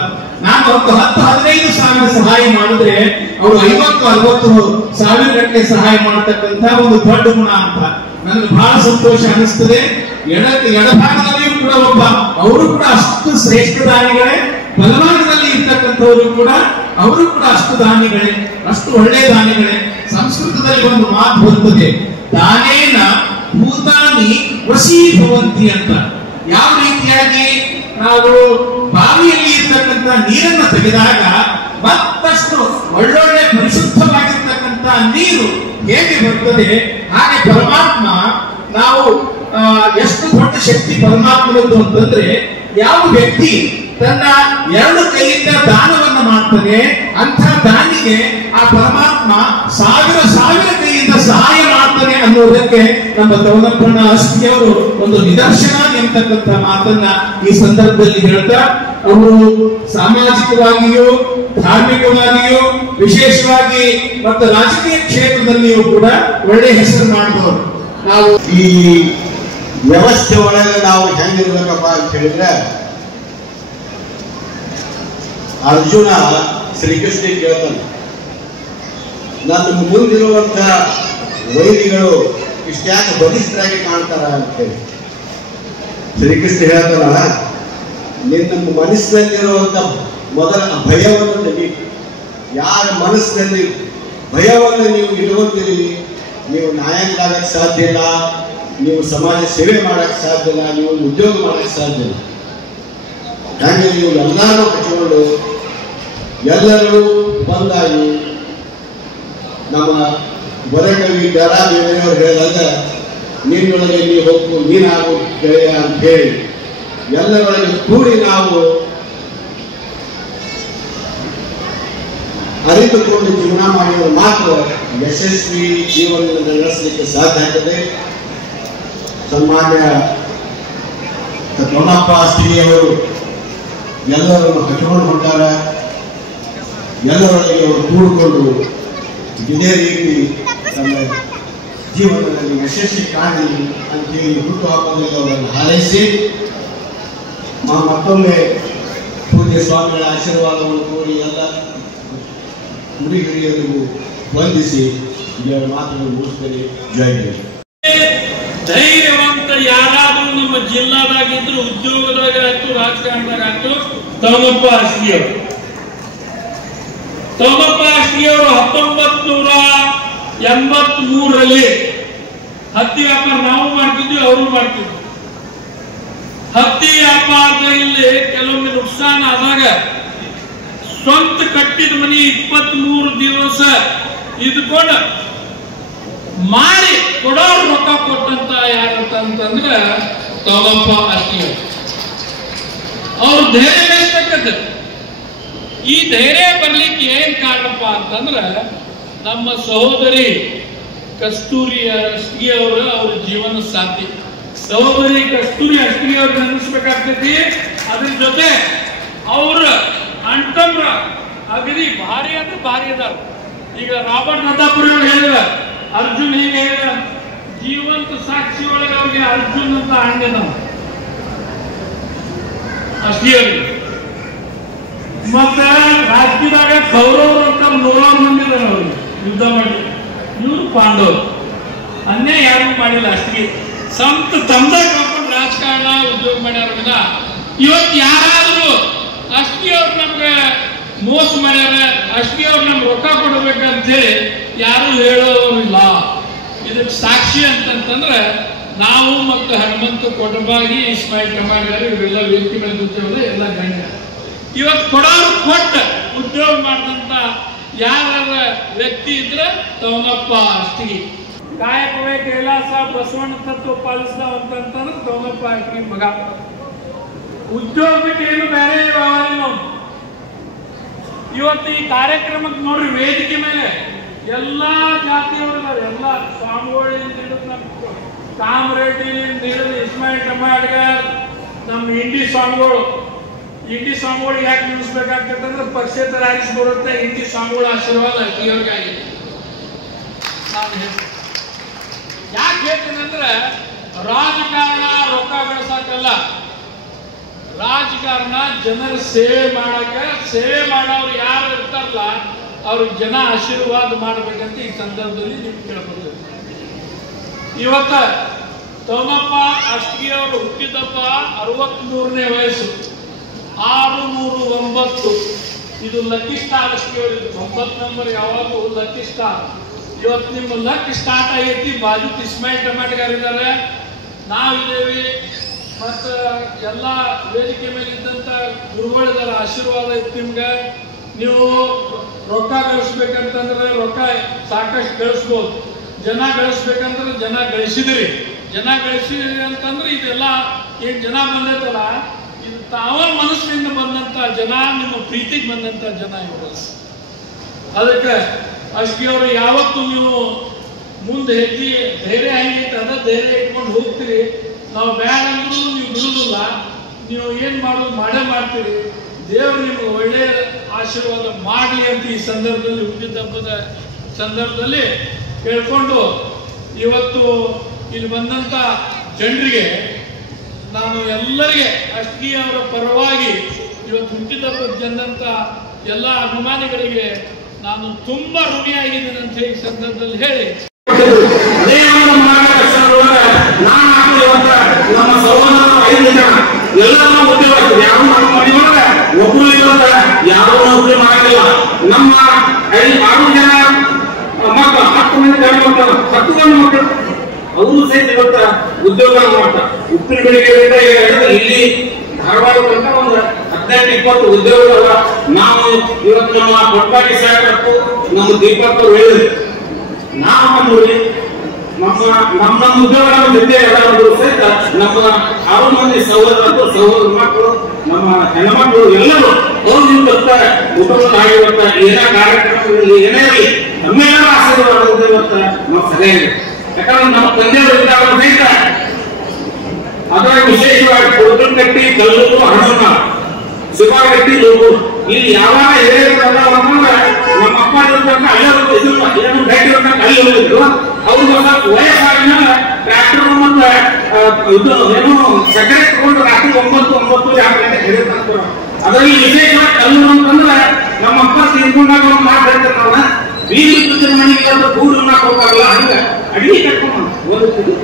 ನಾನು ಒಂದು 10-15 ಸಾವಿರ ಸಹಾಯ ಮಾಡಿದ್ರೆ ಅವರು 50-60 ಸಾವಿರ ಗಟ್ಟಲೆ ಸಹಾಯ ಮಾಡತಕ್ಕಂತ ಒಂದು ದೊಡ್ಡ ಗುಣ ಅಂತ ನನಗೆ ಬಹಳ ಸಂತೋಷ ಅನಿಸ್ತದೆ. ಎಡಭಾಗದಲ್ಲಿಯೂ ಕೂಡ ಅವರು ಕೂಡ ಅಷ್ಟು ಶ್ರೇಷ್ಠ ದಾನಿಗಳೇ, ಬಲಭಾಗದಲ್ಲಿ ಇರ್ತಕ್ಕಂಥವರು ಕೂಡ ಅವರು ಕೂಡ ಅಷ್ಟು ದಾನಿಗಳೇ, ಅಷ್ಟು ಒಳ್ಳೆ ದಾನಿಗಳೇ. ಸಂಸ್ಕೃತದಲ್ಲಿ ಒಂದು ಮಾತು ಬರುತ್ತದೆ, ದಾನೇನ ಭೂತಾನಿ ವಶೀಭವಂತಿ ಅಂತ. ಯಾವ ರೀತಿಯಾಗಿ ನಾವು ಬಾವಿಯಲ್ಲಿ ಇರ್ತಕ್ಕಂಥ ನೀರನ್ನು ತೆಗೆದಾಗ ಮತ್ತಷ್ಟು ಒಳ್ಳೊಳ್ಳೆ ಪರಿಶುದ್ಧವಾಗಿರ್ತಕ್ಕಂಥ ನೀರು ಹೇಗೆ ಬರ್ತದೆ, ಹಾಗೆ ಪರಮಾತ್ಮ ನಾವು ಎಷ್ಟು ದೊಡ್ಡ ಶಕ್ತಿ ಪರಮಾತ್ಮನದ್ದು ಅಂತಂದ್ರೆ, ಯಾವ ವ್ಯಕ್ತಿ ತನ್ನ 2 ಕೈಯಿಂದ ದಾನವನ್ನು ಮಾಡ್ತಾನೆ ಅಂಥ ದಾನಿಗೆ ಆ ಪರಮಾತ್ಮ ಸಾವಿರ ಕೈಯಿಂದ ಸಹಾಯ ಮಾಡ್ತಾನೆ ಅನ್ನೋದಕ್ಕೆ ನಮ್ಮ ತವನಪ್ಪಣ್ಣ ಅಷ್ಟಿಗೆ ಅವರು ಒಂದು ನಿದರ್ಶನ ಎಂತಕ್ಕಂಥ ಮಾತನ್ನ ಈ ಸಂದರ್ಭದಲ್ಲಿ ಹೇಳ್ತಾ, ಅವರು ಸಾಮಾಜಿಕವಾಗಿಯೂ ಧಾರ್ಮಿಕವಾಗಿಯೂ ವಿಶೇಷವಾಗಿ ಮತ್ತು ರಾಜಕೀಯ ಕ್ಷೇತ್ರದಲ್ಲಿಯೂ ಕೂಡ ಒಳ್ಳೆ ಹೆಸರು ಮಾಡಿದವರು. ನಾವು ಈ ವ್ಯವಸ್ಥೆ ಒಳಗೆ ನಾವು ಹೆಂಗಿರ್ಬೇಕಪ್ಪ ಅಂತ ಹೇಳಿದ್ರೆ, ಅರ್ಜುನ ಶ್ರೀಕೃಷ್ಣ ಕೇಳ್ತಾನೆ, ನನ್ನ ಮುಂದಿರುವಂತ ವೈರಿಗಳು ಇಷ್ಟ್ಯಾಕೆ ಬಲಿಷ್ಠರಾಗಿ ಕಾಣ್ತಾರ ಅಂತ ಹೇಳಿ. ಶ್ರೀಕೃಷ್ಣ ಹೇಳ್ತಾನ, ನಿನ್ನ ಮನಸ್ಸಿನಲ್ಲಿರುವಂತ ಮೊದಲ ಭಯವನ್ನು ತೆಗಿ. ಯಾರ ಮನಸ್ಸಿನಲ್ಲಿ ಭಯವನ್ನು ನೀವು ಇಟ್ಕೊಂತೀರಿ, ನೀವು ನಾಯಕರಾಗಕ್ಕೆ ಸಾಧ್ಯ ಇಲ್ಲ, ನೀವು ಸಮಾಜ ಸೇವೆ ಮಾಡಕ್ಕೆ ಸಾಧ್ಯ ಇಲ್ಲ, ನೀವು ಉದ್ಯೋಗ ಮಾಡಕ್ಕೆ ಸಾಧ್ಯ ಇಲ್ಲ. ಹಾಗೆ ನೀವು ಎಲ್ಲರೂ ಹಚ್ಚಿಕೊಂಡು ಎಲ್ಲರೂ ಬಂದಾಗಿ ನಮ್ಮ ಬರಕವಿ ದ.ರಾ. ಬೇಂದ್ರೆಯವರು ಹೇಳಿದಾಗ, ನೀನೊಳಗೆ ನೀ ಹೋಗು, ನೀನಾಗು ಗೆಳೆಯ ಅಂತ ಹೇಳಿ ಎಲ್ಲರೊಳಗೆ ಕೂಡಿ ನಾವು ಅರಿತುಕೊಂಡು ಜೀವನ ಮಾಡಿದರೆ ಮಾತ್ರ ಯಶಸ್ವಿ ಜೀವನವನ್ನು ನಡೆಸಲಿಕ್ಕೆ ಸಾಧ್ಯ ಆಗ್ತದೆ. ಸನ್ಮಾನ್ಯ ತಮ್ಮಪ್ಪ ಅಷ್ಟಿಗೆಯವರು ಎಲ್ಲರನ್ನು ಹಚ್ಚಿಕೊಂಡು ಹೊಂಟಾರ, ಎಲ್ಲರೊಳಗೆ ಅವರು ಕೂಡಿಕೊಂಡು ಇದೇ ರೀತಿ ತಮ್ಮ ಜೀವನದಲ್ಲಿ ಯಶಸ್ವಿ ಕಾಣಲಿ ಅಂತೇಳಿ ಹುಟ್ಟುಹಬ್ಬದಲ್ಲಿ ಅವರನ್ನು ಹಾರೈಸಿ, ಮತ್ತೊಮ್ಮೆ ಪೂಜ್ಯ ಸ್ವಾಮಿಗಳ ಆಶೀರ್ವಾದವನ್ನು ಕೋರಿ ಎಲ್ಲ ಗುಡಿ ಹಿರಿಯರಿಗೂ ವಂದಿಸಿ ಮಾತುಗಳನ್ನು ಮುಗಿಸ್ತೇನೆ. ಜೈ ಹಿಂದ್. ಧೈರ್ಯವಂತ ಯಾರಾದ್ರೂ ನಮ್ಮ ಜಿಲ್ಲಾದಾಗಿದ್ರು, ಉದ್ಯೋಗದಾಗ ಆಯ್ತು, ರಾಜಕಾರಣದಾಗ ಆಯ್ತು, ತಮ್ಮಪ್ಪ ಅಷ್ಟಿಗೆಯವರು. ತಮ್ಮಪ್ಪ ಅಷ್ಟಿಗೆಯವರು 1983ರಲ್ಲಿ ಹತ್ತಿ ವ್ಯಾಪಾರ ನಾವು ಮಾಡ್ತಿದ್ವಿ, ಅವರು ಮಾಡ್ತಿದ್ವಿ. ಹತ್ತಿ ವ್ಯಾಪಾರದಲ್ಲಿ ಕೆಲವೊಮ್ಮೆ ನುಕ್ಸಾನ ಆದಾಗ ಸ್ವಂತ ಕಟ್ಟಿದ ಮನಿ 23 ದಿವಸ ಇದ್ಕೊಂಡು ಮಾಡಿ ಕೊಡೋರು ರೊಕ್ಕ ಕೊಟ್ಟಂತ ಯಾರಂತಂದ್ರೆ ತಮ್ಮಪ್ಪ ಅಷ್ಟಿಗೆ. ಅವ್ರ ಧೈರ್ಯ ಬೇಕಂತ. ಈ ಧೈರ್ಯ ಬರ್ಲಿಕ್ಕೆ ಏನ್ ಕಾರಣಪ್ಪ ಅಂತಂದ್ರೆ, ನಮ್ಮ ಸಹೋದರಿ ಕಸ್ತೂರಿ ಅಷ್ಟಿಗೆ ಅವರು ಅವ್ರ ಜೀವನ ಸಾಥಿ. ಸಹೋದರಿ ಕಸ್ತೂರಿ ಅಷ್ಟಿಗೆ ಅವ್ರು ನೆನೆಸ್ಬೇಕಾಗ್ತೈತಿ. ಅದ್ರ ಜೊತೆ ಅವ್ರ ಅಂಟಮ್ರ ಅಗದಿ ಭಾರಿ ಅಂದ್ರೆ ಭಾರಿ ಅದಾರ. ಈಗ ರಾಬರ್ಟ್ ನದಾಪುರ ಹೇಳಿದ, ಅರ್ಜುನ್ ಹೀಗೆ ಹೇಳಿದ, ಜೀವಂತ ಸಾಕ್ಷಿ ಒಳಗೆ ಅವ್ರಿಗೆ ಅರ್ಜುನ್ ಅಂತ ಅಣ್ಣ ಅಷ್ಟಿಗೆ. ಮತ್ತೆ ರಾಜಕೀಯದಾಗ ಕೌರವರು ಅಂತ 100 ಮಂದಿ ಇದಾರೆ, ಅವ್ರಿಗೆ ಯುದ್ಧ ಮಾಡಿ. ಇವರು ಪಾಂಡವರು, ಅನ್ಯಾಯ ಯಾರಿಗೂ ಮಾಡಿಲ್ಲ. ಅಷ್ಟಿಗೆ ಸ್ವಂತ ತಮ್ಮದಾಗ ಕರ್ಕೊಂಡು ರಾಜಕಾರಣ ಉದ್ಯೋಗ ಮಾಡ್ಯಾರ. ಇವತ್ತು ಯಾರಾದ್ರೂ ಅಷ್ಟಿಗೆ ಅವ್ರು ನಮ್ಗೆ ಮೋಸ ಮಾಡ್ಯಾರ, ಅಷ್ಟಿಗೆ ಅವ್ರು ನಮ್ಗೆ ರೊಕ್ಕ ಕೊಡಬೇಕಂತ ಹೇಳಿ ಯಾರು ಹೇಳೋರಿಲ್ಲ. ಇದಕ್ಕೆ ಸಾಕ್ಷಿ ಅಂತಂತಂದ್ರೆ ನಾವು ಮತ್ತು ಹನುಮಂತ ಕೊಟಬಾಗಿ ಇಸ್ಮಾಯಿಲ್ ಟಮಾಗಾರಿ ಇವರೆಲ್ಲ ವೇದಿಕೆ ಮೇಲೆ ಕೂತೇವಲ್ಲ ಎಲ್ಲ ಗಣ್ಯ. ಇವತ್ತು ಕೊಡೋರು ಕೊಟ್ಟ ಉದ್ಯೋಗ ಮಾಡಿದಂತ ಯಾರ ವ್ಯಕ್ತಿ ಇದ್ರೆ ತವನಪ್ಪ ಅಷ್ಟಿಗೆ. ಕಾಯಕವೇ ಕೈಲಾಸ ಬಸವಣ್ಣ ತತ್ವ ಪಾಲಿಸಿದವ ಅಂತಂತಂದ್ರೆ ತವನಪ್ಪ ಅಷ್ಟಿಗೆ ಮಗ. ಉದ್ಯೋಗ ಬಿಟ್ಟು ಏನು ಬೇರೆ ವ್ಯವಹಾರ ನಾವು. ಇವತ್ತು ಈ ಕಾರ್ಯಕ್ರಮಕ್ಕೆ ನೋಡ್ರಿ ವೇದಿಕೆ ಮೇಲೆ ಎಲ್ಲಾ ಜಾತಿಯವರು ಎಲ್ಲ ಸ್ವಾಮಿಗಳಿಂದ ಹಿಡಿದು ನಮ್ಮ ಕಾಮರೆಡ್ಡಿಯಿಂದ ಹಿಡಿದು ಇಸ್ಮಾಯಿಲ್ ಟಮಾಡ್ಗರ್ ನಮ್ಮ ಇಂಡಿ ಸ್ವಾಮಿಗಳು. ಇಂಡಿ ಸ್ವಾಮಿಗಳು ಯಾಕೆ ನಿಲ್ಲಿಸ್ಬೇಕಾಗ್ತದೆ ಅಂದ್ರೆ ಪಕ್ಷೇತರ ಆರಿಸಿ ಬರುತ್ತೆ. ಇಂಡಿ ಸ್ವಾಮಿಗಳ ಆಶೀರ್ವಾದ ಇವ್ರಿಗಾಗಿ ನಾನು ಯಾಕೆ ಹೇಳ್ತೇನೆಂದ್ರೆ ರಾಜಕಾರಣ ರೊಕ್ಕ ಗಳಿಸಕ್ಕಲ್ಲ, ರಾಜಕಾರಣ ಜನರ ಸೇವೆ ಮಾಡಕ್ಕೆ. ಸೇವೆ ಮಾಡೋರು ಯಾರು ಇರ್ತಾರಲ್ಲ ಅವ್ರಿಗೆ ಜನ ಆಶೀರ್ವಾದ ಮಾಡಬೇಕಂತ ಈ ಸಂದರ್ಭದಲ್ಲಿ ನಿಮ್ಗೆ ಕೇಳ್ಬೋದು. ಇವತ್ತ ತೋಮಪ್ಪ ಅಷ್ಟಿಗೆ ಅವರು ಹುಟ್ಟಿದಪ್ಪ 63ನೇ ವಯಸ್ಸು, 639. ಇದು ಲಕ್ಕಿ ಸ್ಟಾರ್ ಅಷ್ಟಿಗೆ ಹೇಳಿದ್ರು. 9 ನಂಬರ್ ಯಾವಾಗೂ ಲಕ್ಕಿ ಸ್ಟಾರ್. ಇವತ್ತು ನಿಮ್ಮ ಲಕ್ ಸ್ಟಾರ್ಟ್ ಆಗೈತಿ. ಬಾಜು ಇಸ್ಮಾಯಿಲ್ ಟಮಾಟ್ಗಾರ್ ಇದ್ದಾರೆ, ನಾವಿದ್ದೇವೆ, ಮತ್ತು ಎಲ್ಲ ವೇದಿಕೆ ಮೇಲೆ ಇದ್ದಂಥ ಗುರುಗಳಿದಾರ. ಆಶೀರ್ವಾದ ಇತ್ತು ನಿಮ್ಗೆ. ನೀವು ರೊಕ್ಕ ಗಳಿಸ್ಬೇಕಂತಂದ್ರೆ ರೊಕ್ಕ ಸಾಕಷ್ಟು ಗಳಿಸ್ಬೋದು. ಜನ ಗಳಿಸ್ಬೇಕಂದ್ರೆ ಜನ ಗಳಿಸಿದ್ರಿ. ಜನ ಗಳಿಸಿದ್ರಿ ಅಂತಂದ್ರೆ ಇದೆಲ್ಲ ಏನು ಜನ ಬಂದೈತಲ್ಲ ಇದು ತಾವ ಮನಸ್ಸಿನಿಂದ ಬಂದಂತ ಜನ, ನಿಮ್ಮ ಪ್ರೀತಿಗೆ ಬಂದಂತ ಜನ ಇವರು. ಅದಕ್ಕೆ ಅಷ್ಟಿ ಅವರು ಯಾವತ್ತು ನೀವು ಮುಂದೆ ಹೆಜ್ಜೆ ಧೈರ್ಯ ಹೆಂಗೈತೆ ಅದ ಧೈರ್ಯ ಇಟ್ಕೊಂಡು ಹೋಗ್ತೀರಿ. ನಾವು ಬ್ಯಾಡ ಅಂದ್ರೂ ನೀವು ಬಿಡುದಿಲ್ಲ. ನೀವು ಏನ್ ಮಾಡೋದು ಮಾಡೇ ಮಾಡ್ತೀರಿ. ದೇವರು ನಿಮ್ಗೆ ಒಳ್ಳೆಯ ಆಶೀರ್ವಾದ ಮಾಡಲಿ ಅಂತ ಈ ಸಂದರ್ಭದಲ್ಲಿ ಹುಟ್ಟಿದ ಹಬ್ಬದ ಸಂದರ್ಭದಲ್ಲಿ ಕೇಳ್ಕೊಂಡು ಇವತ್ತು ಇಲ್ಲಿ ಬಂದಂತ ಜನರಿಗೆ ನಾನು ಎಲ್ಲರಿಗೆ ಅಷ್ಟಿ ಅವರ ಪರವಾಗಿ ಇವತ್ತು ಹುಟ್ಟಿದ ಹಬ್ಬಕ್ಕೆ ಬಂದಂತ ಎಲ್ಲ ಅಭಿಮಾನಿಗಳಿಗೆ ನಾನು ತುಂಬಾ ಋಣಿಯಾಗಿದ್ದೇನೆ ಅಂತ ಈ ಸಂದರ್ಭದಲ್ಲಿ ಹೇಳಿ ನಮ್ಮ ಸಹೋದರ 5 ಜನ ಎಲ್ಲರೂ ಉದ್ಯೋಗ ಆಗ್ತದೆ. ಯಾವ ನಮ್ಮ ಮನೆ ಒಳಗೆ ಒಬ್ರು ಇರೋದ ಯಾವ ನೌಕರಿ ಮಾಡಲಿಲ್ಲ. ನಮ್ಮ 6 ಜನ ಮಕ್ಕಳು 10 ಮಂದಿ ಗಂಡು ಮಕ್ಕಳು 10 ಗಂಡು ಮಕ್ಕಳು ಅವರು ಸಹಿತ ಇವತ್ತ ಉದ್ಯೋಗ ಮಾಡ್ತಾರೆ. ಉಪ್ಪಿನ ಬೆಳಿಗ್ಗೆಯಿಂದ ಇಲ್ಲಿ ಧಾರವಾಡ ತನಕ ಒಂದು 15-20 ಉದ್ಯೋಗಗಳ ನಾವು ಇವತ್ತು ನಮ್ಮ ಕೊಟ್ಟಾಗಿ ಸಾಕು ನಮ್ಮ ದೀಪಕ್ ಅವರು ಹೇಳಿದ್ರು. ನಾವು ನೋಡಿ ನಮ್ಮ ಉದ್ಯೋಗ ಜೊತೆ ಸಹಿತ ನಮ್ಮ 6 ಮಂದಿ ಸಹೋದರ ಮಕ್ಕಳು, ನಮ್ಮ ಹೆಣ್ಮಕ್ಳು ಎಲ್ಲರೂ ಅವ್ರು ನೀವು ಬರ್ತಾರೆ. ಕುಟುಂಬದ ಆಗಿರುತ್ತ ಏನೇ ಕಾರ್ಯಕ್ರಮಗಳಲ್ಲಿ ಏನೇ ನಮ್ಮೆಲ್ಲರ ಆಶೀರ್ವಾದ ಇವತ್ತ ನಾವು ಸರಿಯಾಗಿ. ಯಾಕಂದ್ರೆ ನಮ್ಮ ತಂದೆಯವರು ಇದ್ದಾಗ ಸಹಿತ ಅದರ ವಿಶೇಷವಾಗಿ ಕೊಡಗಟ್ಟಿ, ಕಲ್ಲೂರು, ಹಣಮ್ಮ, ಶಿವಗಟ್ಟಿ, ಲೋಗೂರು ಇಲ್ಲಿ ಯಾವಾಗ ಹಿರಿಯರಂದ್ರೆ ನಮ್ಮ ಅಪ್ಪ ಇರ್ಬೇಕು ಅಲ್ಲೇ ಇದಿಲ್ಲ ಏನು ಭೇಟಿ ಇರ್ಬೇಕು ಅಲ್ಲಿ ಹೋಗಿದ್ರು. ಅವ್ರಿಗೆ ವಯಸ್ಸಾಗಿನ ಟ್ರ್ಯಾಕ್ಟರ್ ಮತ್ತು ಇದು ಏನು ಸಕ್ಕರೆ ತಗೊಂಡು ರಾತ್ರಿ 9 ಗಂಟೆ ಹಿಡಿತಾರೆ. ಅದರಲ್ಲಿ ವಿಶೇಷವಾಗಿ ಕಲ್ಲೂರು ಅಂತಂದ್ರೆ ನಮ್ಮ ಅಪ್ಪ ತಿನ್ಕೊಂಡಾಗ ಒಂದು ಮಾತು ಹೇಳ್ತಾರೆ, ನಾವು ಬೀದಿ ಪುತ್ರ ಮನೆಗೆ ಕೂಡನ್ನ ಹೋಗಲ್ಲ ಹಂಗ ಅಡಿಗೆ ಕಟ್ಕೊಂಡು ಓದುತ್ತಿದ್ದು.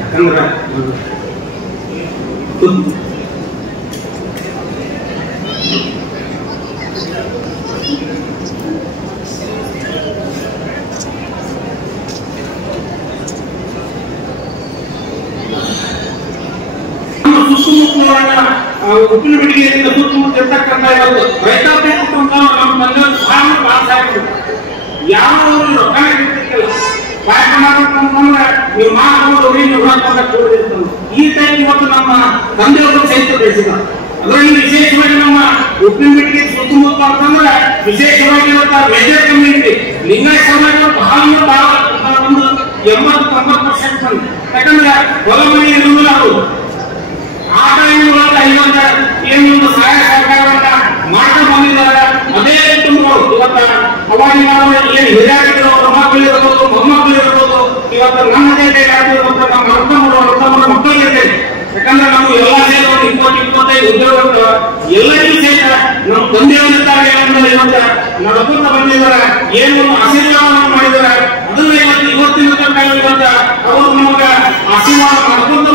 ಯಾಕಂದ್ರೆ ಉಪ್ಪಿನ ಬೆಳಿಗ್ಗೆಯಿಂದ ಸುತ್ತಮುತ್ತ ಇರ್ತಕ್ಕಂಥ ರೈತಾಪಿ ಕುಟುಂಬ ನಮ್ಮ ಮನೆಯಲ್ಲಿ ಯಾವ ರೊಕ್ಕ ಕಾಯಕ ಮಾಡ್ಬೇಕಂತಂದ್ರೆ ನೀವು ಮಾಡ್ಕೊಂಡು ಈ ಟೈಮ್ ಇವತ್ತು ನಮ್ಮ ತಂದೆಯವರು ಸಹಿತ ಬೆಳೆಸಿದ. ಅದರಲ್ಲಿ ವಿಶೇಷವಾಗಿ ನಮ್ಮ ಉಪ್ಪಿನ ಬೆಳಿಗ್ಗೆ ಸುತ್ತಮುತ್ತ ಅಂತಂದ್ರೆ ವಿಶೇಷವಾಗಿ ಮೇಜರ್ ಕಮ್ಯುನಿಟಿ ಲಿಂಗಾಯತ ಸಮಾಜ ಬಹಳ ಒಂದು 80-90% ಯಾಕಂದ್ರೆ ಹೊಲ ಮನೆ ಇರುವುದಿಲ್ಲ. ಅವರು ಆ ಟೈಮ್ಗಳಲ್ಲಿ ಏನೊಂದು ಸಹಾಯ ಸಹಕಾರವನ್ನ ಮಾಡ್ಕೊಂಡು ಬಂದಿದ್ದಾರೆ. ಅದೇ ಕುಟುಂಬಗಳು ಇವತ್ತ ಅವಾಗಿನ ಏನು ಹಿರಿಯರಿದ್ರು ಅವ್ರ ಮಕ್ಕಳು ಇರ್ಬೋದು, ಮೊಮ್ಮಕ್ಕಳು ಇರ್ಬೋದು, ಇವತ್ತು ನಮ್ಮ ಜೊತೆಗೆ ನಮ್ಮ ಅರ್ಥಮೂಲ ಮಕ್ಕಳಿಗೆ. ಯಾಕಂದ್ರೆ ನಾವು ಎಲ್ಲ ಸೇರಿ 20-25 ಉದ್ಯೋಗ ಎಲ್ಲರಿಗೂ ಸಹಿತ ನಮ್ಮ ತಂದೆಯವರಿದ್ದಾರೆ. ಇವತ್ತ ನಡ್ಕೊಂತ ಬಂದಿದ್ದಾರೆ, ಏನು ಆಶೀರ್ವಾದ ಮಾಡಿದ್ದಾರೆ. ಅದನ್ನ ಇವತ್ತಿನ ತನಕ ಇವತ್ತ ಅವರು ನಮಗೆ ಆಶೀರ್ವಾದ ನಡ್ಕೊಂತ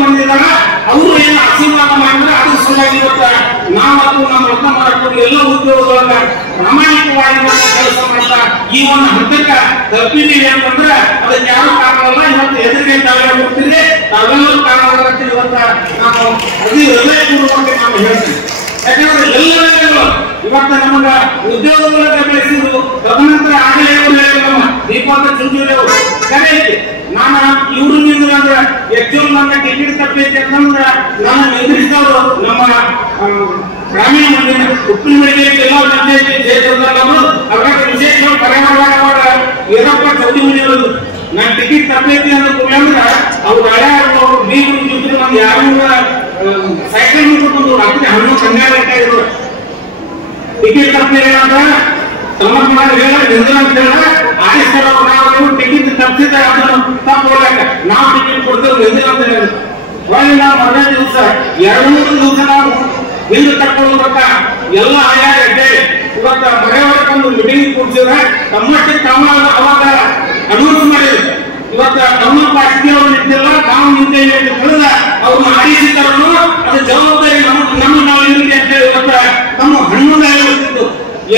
ಅರ್ಥ ಮಾಡ್ಕೊಂಡು ಎಲ್ಲ ಉದ್ಯೋಗಗಳನ್ನ ಪ್ರಾಮಾಣಿಕವಾಗಿ ಕೆಲಸ ಮಾಡ್ತಾ ಈ ಒಂದು ಹಂತಕ್ಕೆ ತಲುಪಿದ್ದೀವಿ ಅಂತಂದ್ರೆ ಅದಕ್ಕೆ ಯಾರು ಕಾರಣ ಅಲ್ಲ. ಇವತ್ತು ಎದುರಿಗೆ ತಾವೆಲ್ಲ ಹೋಗ್ತಿದ್ರೆ ತಾವೆಲ್ಲರೂ ಕಾರಣವಾಗತ್ತೆ. ಇವತ್ತ ನಾವು ಅತಿ ಹೃದಯಪೂರ್ವಕವಾಗಿ ನಾವು ಹೇಳ್ತೀವಿ. ಯಾಕಂದ್ರೆ ಎಲ್ಲರೂ ಇವತ್ತ ನಮಗ ಉದ್ಯೋಗಗಳನ್ನ ಬೆಳೆಸಿದ್ರು. ತದನಂತರ ಆಗಲೇ ನಮ್ಮ ದೀಪಾಂತ ಚುಂಚುಳಿ ಅವರು ಕರೆ ಐತಿ, ನಾನು ಇವ್ರು ನಿಂದ್ರೆ ಅಂದ್ರೆ ಆಕ್ಚುಲ್ ನನ್ನ ಟಿಕೆಟ್ ತಪ್ಪೈತಿ ಅಂತಂದ್ರೆ ನಾನು ನಿಂದ್ರಿಸಿದವರು ನಮ್ಮ ಗ್ರಾಮೀಣ ಮಂದಿರ ಉಪ್ಪಿನಮಡಿಗೆ ಜಿಲ್ಲಾ ಪಂಚಾಯತಿ ಕ್ಷೇತ್ರದವರು ಅವರ ವಿಶೇಷ ಪರಿಹಾರ ವೀರಪ್ಪ ಚೌಡಿ ಮನೆಯವರು ನಾನು ಟಿಕೆಟ್ ತಪ್ಪೈತಿ ಅಂತ ಅಂದ್ರೆ ಅವ್ರು ಹಳೆ ಬೀಗರು ಜೊತೆ ನಮ್ಗೆ ಯಾರು ಸೈಕಲ್ ಮುಟ್ಕೊಂಡು ರಾತ್ರಿ 11 ಇದ್ರು ಟಿಕೆಟ್ ತಪ್ಪಿಲ್ಲ ಅಂದ್ರೆ ಸಮರ್ಪಣೆ ಹೇಳ ನಿಂದನ ಅಂತ ಹೇಳಿದ್ರೆ ಆರಿಸ್ತಾರ ನಾವು ಟಿಕೆಟ್ ತಪ್ಪಿಸಿದ್ರೆ ಅದನ್ನು ತಪ್ಪೋಲಕ ನಾವು ಟಿಕೆಟ್ ಕೊಡ್ತೇವೆ ನಿಂದನ ಅಂತ ಹೇಳಿದ್ರು. ಒಳ್ಳೆ ನಾವು ಮೊದಲನೇ ದಿವಸ 2-3 ದಿವಸ ನಾವು ಹಿಂದೆ ತಕ್ಕೊಳ್ಳೋದಕ್ಕ ಎಲ್ಲ ಆಯಾ ಗಡ್ಡೆ ಇವತ್ತ ಮನೆಯವರಕ್ಕೊಂದು ಮೀಟಿಂಗ್ ಕೂಡಿಸಿದ್ರೆ ತಮ್ಮಷ್ಟೇ ತಾವ ಅವಾಗ ಅನುಮತಿ ಮಾಡಿದ್ರು. ಇವತ್ತ ತಮ್ಮ ಪಾರ್ಟಿಯವರು ನಿಂತಿಲ್ಲ, ನಾವು ನಿಂತೇವೆ ಅಂತ ಹೇಳಿದ ಅವ್ರನ್ನ ಆರಿಸಿದವನು ಅದು ಜವಾಬ್ದಾರಿ ನಮ್ಮ ನಾವು ಇರುತ್ತೆ ಅಂತ ಹೇಳಿ ಇವತ್ತ ನಮ್ಮ ಹಣ್ಣುಗಾಗಿ ಬರ್ತಿತ್ತು.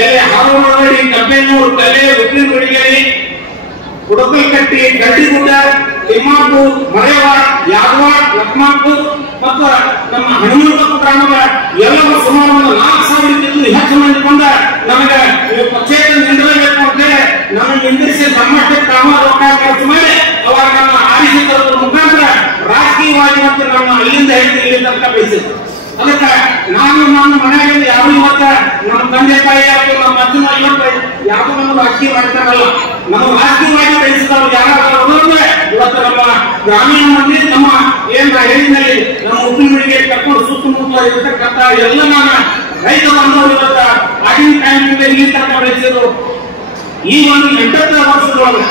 ಎಲ್ಲಿ ಹಾರೋಡಿ ಕಬ್ಬೇನೂರು ಕಲೆ ಉಪ್ಪಿನ ಗುಡಿಗೇರಿ ಕುಡಕಲ್ಕಟ್ಟಿ ಗಡ್ಡಿಗುಡ್ಡ ತಿಮ್ಮಾಪುರ ಮರೇವಾಡ ಯಾದವಾಡ ಲಕ್ಮಾಪುರ ಮತ್ತು ನಮ್ಮ ಹನುಮಂತಪುರ ಗ್ರಾಮದ ಎಲ್ಲವೂ ಸುಮಾರು 4,000 ಹೆಚ್ಚು ಮಂದಿ ಬಂದ ನಮಗೆ ಪಕ್ಷೇತರ ನಿಂದಿರಬೇಕು ಅಂತೇಳಿ ನಮ್ಮ ನಿಂದಿರಿಸಿ ತಮ್ಮಷ್ಟೇ ತಾಮ ರೊಕ್ಕ ಖರ್ಚು ಮಾಡಿ ಅವಾಗ ನಮ್ಮ ಆರಿಸಿದರ ಮುಖಾಂತರ ರಾಜಕೀಯವಾಗಿ ಮತ್ತು ನಮ್ಮ ಅಲ್ಲಿಂದ ಹಿಡಿದು ಇಲ್ಲಿ ತನಕ ಬೆಳೆಸಿದ್ರು. ಅದಕ್ಕೆ ನಾನು ನನ್ನ ಮನೆಯಲ್ಲಿ ಯಾವ ಇವತ್ತ ನಮ್ಮ ತಂದೆ ತಾಯಿ ಅಥವಾ ನಮ್ಮ ಅಜ್ಜನ ಇವತ್ತು ಯಾವ ನಮ್ಮ ರಾಜಕೀಯ ಮಾಡ್ತಾರಲ್ಲ, ನಮ್ಮ ರಾಜಕೀಯವಾಗಿ ಬೆಳೆಸಿದವರು ಯಾರಾದ್ರೂ ಇವತ್ತು ನಮ್ಮ ಗ್ರಾಮೀಣ ಮಂದಿ ನಮ್ಮ ಏನ್ ಹೇಳಿನಲ್ಲಿ ನಮ್ಮ ಉಪ್ಪಿನಮಡಿಗೆ ಕರ್ಕೊಂಡು ಸುತ್ತಮುತ್ತ ಇರತಕ್ಕಂತ ಎಲ್ಲ ನನ್ನ ರೈತ ಬಂದವರು ಇವತ್ತ ಆಗಿನ ಟೈಮ್ನಿಂದ ಇಲ್ಲಿ ತನಕ ಬೆಳೆಸಿದ್ರು. ಈ ಒಂದು 80 ವರ್ಷದೊಳಗೆ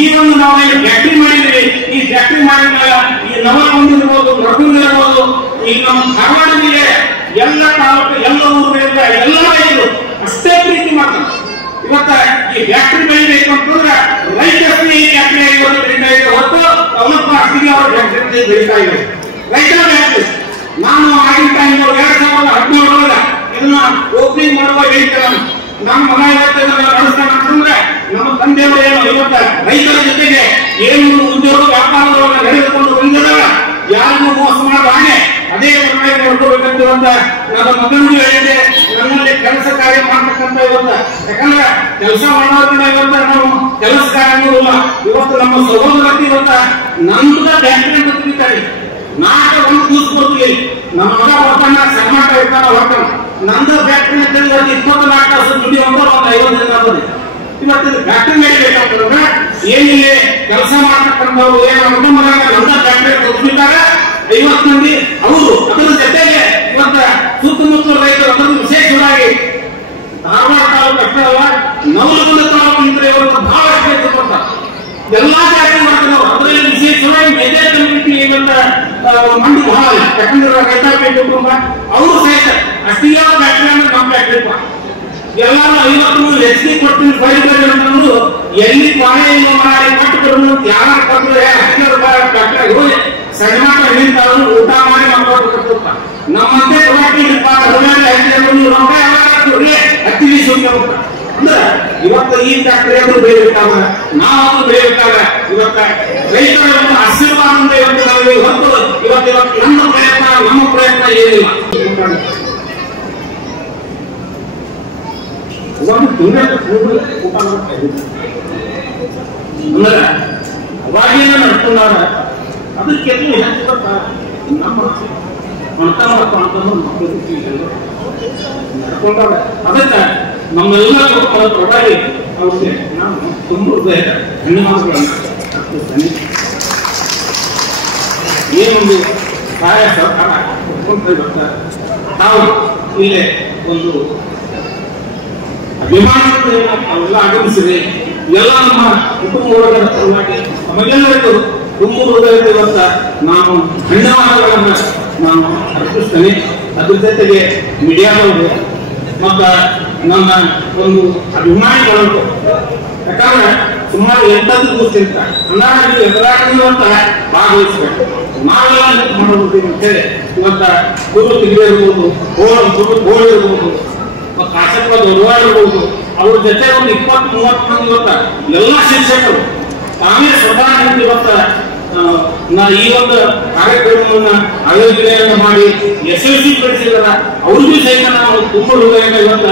ಈ ಒಂದು ನಾವು ಫ್ಯಾಕ್ಟ್ರಿ ಮಾಡಿದ್ವಿ. ಈ ಫ್ಯಾಕ್ಟ್ರಿ ಮಾಡಿದಾಗ ಈ ನವಲಗುಂದ ಇರ್ಬೋದು, ನರಗುಂದ ಇರ್ಬೋದು, ಈ ನಮ್ಮ ಧಾರವಾಡ ಜಿಲ್ಲೆ ಎಲ್ಲ ತಾಲೂಕು ಎಲ್ಲ ಊರುಗಳಿಂದ ಎಲ್ಲ ರೈತರು ಅಷ್ಟೇ ಪ್ರೀತಿ ಮಾಡ್ತಾರೆ. ಇವತ್ತ ಈ ಫ್ಯಾಕ್ಟ್ರಿ ಬೆಳಿಬೇಕು ಅಂತಂದ್ರೆ ರೈತರಿಗೆ ಈ ಫ್ಯಾಕ್ಟ್ರಿ ಆಗಿರೋದ್ರಿಂದ ಹೊತ್ತು ಅವನಪ್ಪ ಅಷ್ಟಿಗೆ ಅವರು ಫ್ಯಾಕ್ಟ್ರಿ ಬೆಳೀತಾ ಇದ್ದಾರೆ. ರೈತರ ಫ್ಯಾಕ್ಟ್ರಿ ನಾನು ಆಗಿನ ಟೈಮ್ 2017 ಇದನ್ನ ಓಪನಿಂಗ್ ಮಾಡುವ ಹೇಳ್ತಾರೆ. ನಮ್ಮ ಮಗ ಇವತ್ತು ನಡೆಸ್ತಾನೆ ಅಂತಂದ್ರೆ ನಮ್ಮ ತಂದೆಯವರು ಏನು ಇವತ್ತ ರೈತರ ಜೊತೆಗೆ ಏನು ಉದ್ಯೋಗ ವ್ಯಾಪಾರಗಳನ್ನ ನಡೆದುಕೊಂಡು ಬಂದಿದ್ದಾರೆ. ಯಾರಿಗೂ ಮೋಸ ಮಾಡೋ ಹಾಗೆ ಅದೇ ಪ್ರಕಾರ ನೋಡ್ಕೋಬೇಕಂತ ನನ್ನ ಮಗನಿಗೆ ಹೇಳಿದೆ. ನನ್ನಲ್ಲಿ ಕೆಲಸ ಕಾರ್ಯ ಮಾಡ್ತಕ್ಕಂಥ ಇವತ್ತ ಯಾಕಂದ್ರೆ ಕೆಲಸ ಮಾಡೋದ್ರಿಂದ ಇವತ್ತ ನಾವು ಕೆಲಸ ಕಾರ್ಯ ಇಲ್ಲ. ಇವತ್ತು ನಮ್ಮ ಸಹೋದರತಿ ಇವತ್ತ ನಂತರ ಫ್ಯಾಕ್ಟ್ರಿ ಅಂತ ತಿಳಿತಾರೆ. ನಾಲ್ಕು ಒಂದು ಕೂಸ್ಕೊಡ್ತೀವಿ. ನಮ್ಮ ಮಗ ಬರ್ತಾನ ಸಮಾಟ ಇರ್ತಾನ ಹೊರತಾನ ನಂದ ಫ್ಯಾಕ್ಟ್ರಿ ಅಂತ 24 ತಾಸು ದುಡಿಯುವಂತ ಒಂದು 50 ಜನ ಬಂದಿದೆ. ಇವತ್ತು ಫ್ಯಾಕ್ಟ್ರಿ ನಡಿಬೇಕಂತಂದ್ರೆ ಏನಿಲ್ಲ ಕೆಲಸ ಮಾಡ್ತಕ್ಕಂಥವ್ರು ಏನು ನಂದ ಫ್ಯಾಕ್ಟ್ರಿ ಕೊಡ್ತಿದ್ದಾರೆ 50 ಮಂದಿ ಅವರು. ಅದರ ಜೊತೆಗೆ ಇವತ್ತ ಸುತ್ತಮುತ್ತಲ ರೈತರು ಅದನ್ನು ವಿಶೇಷವಾಗಿ ಧಾರವಾಡ ತಾಲೂಕು ಅಷ್ಟೇ ಅಲ್ಲ, ನವಲಗುಂದ ತಾಲೂಕು ನಿಂತರೆ ಇವತ್ತು ಬಹಳಷ್ಟು ರೈತರು ಬರ್ತಾರೆ. ಎಲ್ಲಾ ಫ್ಯಾಕ್ಟ್ರಿ ಮಾಡ್ತಾರೆ. ಅದರಲ್ಲಿ ವಿಶೇಷವಾಗಿ ಮೇಜರ್ ಕಮ್ಯುನಿಟಿ ಏನಂತ ಮಂದಿ ಬಹಳ ಯಾಕಂದ್ರೆ ರೈತಾಪಿ ಕುಟುಂಬ ಅವರು ಸಹಿತ ಅಷ್ಟಿಗೆ ಫ್ಯಾಕ್ಟ್ರಿ ಅಂದ್ರೆ ನಮ್ಮ ಫ್ಯಾಕ್ಟ್ರಿ ಎಲ್ಲಾರು 50 ಹೆಚ್ಚಿಗೆ ಕೊಡ್ತೀನಿ ಬರೀತಾರೆ ಅಂತಂದ್ರು ಎಲ್ಲಿ ಪಾಳೆ ಇಲ್ಲ ಮಾಡಿ ಕಟ್ಟು ಕೊಡೋದು ಯಾರ ಕೊಟ್ಟರೆ 10 ರೂಪಾಯಿ ಫ್ಯಾಕ್ಟ್ರಿ ಹೋಗಿ ಸಣ್ಣ ನಿಂತಾರು ಊಟ ಮಾಡಿ ಮಕ್ಕಳು ಕೊಡ್ತಾರೆ. ನಮ್ಮಂತೆ ರೊಕ್ಕ ಹತ್ತಿ ಅಂದ್ರೆ ಇವತ್ತು ಈ ಫ್ಯಾಕ್ಟರಿ ಅದು ಬೆಳಿಬೇಕಾಗ ನಾವು ಬೆಳಿಬೇಕಾಗ ಇವತ್ತ ರೈತರ ಒಂದು ಆಶೀರ್ವಾದದಿಂದ ಇವತ್ತು ನಾವು ಇವತ್ತು ನಮ್ಮ ಪ್ರಯತ್ನ ಏನಿಲ್ಲ. ಒಂದು ತಿಂಗಳ ಊಟ ಮಾಡ್ತಾ ಇದ್ದೀವಿ ಅಂದ್ರೆ ಅವಾಗೇನ ನಡ್ಕೊಂಡಾರ ಅದಕ್ಕೆ ಹೆಚ್ಚು ನಮ್ಮ ಮತ ಮಾಡ್ಕೊಂಡು ನಡ್ಕೊಂಡಾರ. ಅದಕ್ಕೆ ನಮ್ಮೆಲ್ಲರೂ ಪ್ರಭಾವಿ ಅವ್ರಿಗೆ ನಾವು ತುಂಬ ಧನ್ಯವಾದಗಳನ್ನು ಅರ್ಪಿಸ್ತೇನೆ. ಏನೊಂದು ಸಹಾಯ ಸಹಕಾರ ಕೊಡ್ಕೊಂಡು ಬರ್ತಾರೆ. ನಾವು ಇಲ್ಲೇ ಒಂದು ಅಭಿಮಾನದಿಂದ ನಾವೆಲ್ಲ ಆಗಮಿಸಿದೆ. ಎಲ್ಲ ನಮ್ಮ ಕುಟುಂಬ ವರ್ಗದ ಪರವಾಗಿ ನಮಗೆಲ್ಲರಿಗೂ ತುಂಬ ಹೃದಯದ ಇವತ್ತ ನಾನು ಧನ್ಯವಾದಗಳನ್ನು ನಾನು ಅರ್ಪಿಸ್ತೇನೆ. ಅದ್ರ ಜೊತೆಗೆ ಮೀಡಿಯಾದವರು ಮತ್ತ ನನ್ನ ಒಂದು ಅಭಿಮಾನಿಗಳು ಯಾಕಂದ್ರೆ ಸುಮಾರು 8 ದಿವಸ ಇರ್ತಾರೆ. ಅಂದಾಗ ನೀವು ಎದುರಾಗಿರುವಂತ ಭಾಗವಹಿಸಬೇಕು. ನಾವೆಲ್ಲ ನೆನಪು ಮಾಡಬೇಕು ಅಂತೇಳಿ ಇವತ್ತ ಗುರು ತೆಗೆದಿರ್ಬೋದು, ಗೋಳ್ ಇರ್ಬೋದು, ಕಾಶಪ್ಪ ದೊಡ್ಡವಾಡ ಇರ್ಬೋದು, ಅವ್ರ ಜೊತೆ ಒಂದು 20-30 ಮಂದಿ ಇವತ್ತ ಎಲ್ಲ ಶಿಕ್ಷಕರು ತಾವೇ ಸ್ವತಃ ನಿಂತು ಇವತ್ತ ಈ ಒಂದು ಕಾರ್ಯಕ್ರಮವನ್ನ ಆಯೋಜನೆಯನ್ನು ಮಾಡಿ ಯಶಸ್ವಿಗೊಳಿಸಿದಾರ. ಅವ್ರಿಗೂ ಸಹಿತ ನಾವು ತುಂಬ ಹೃದಯದ ಇವತ್ತ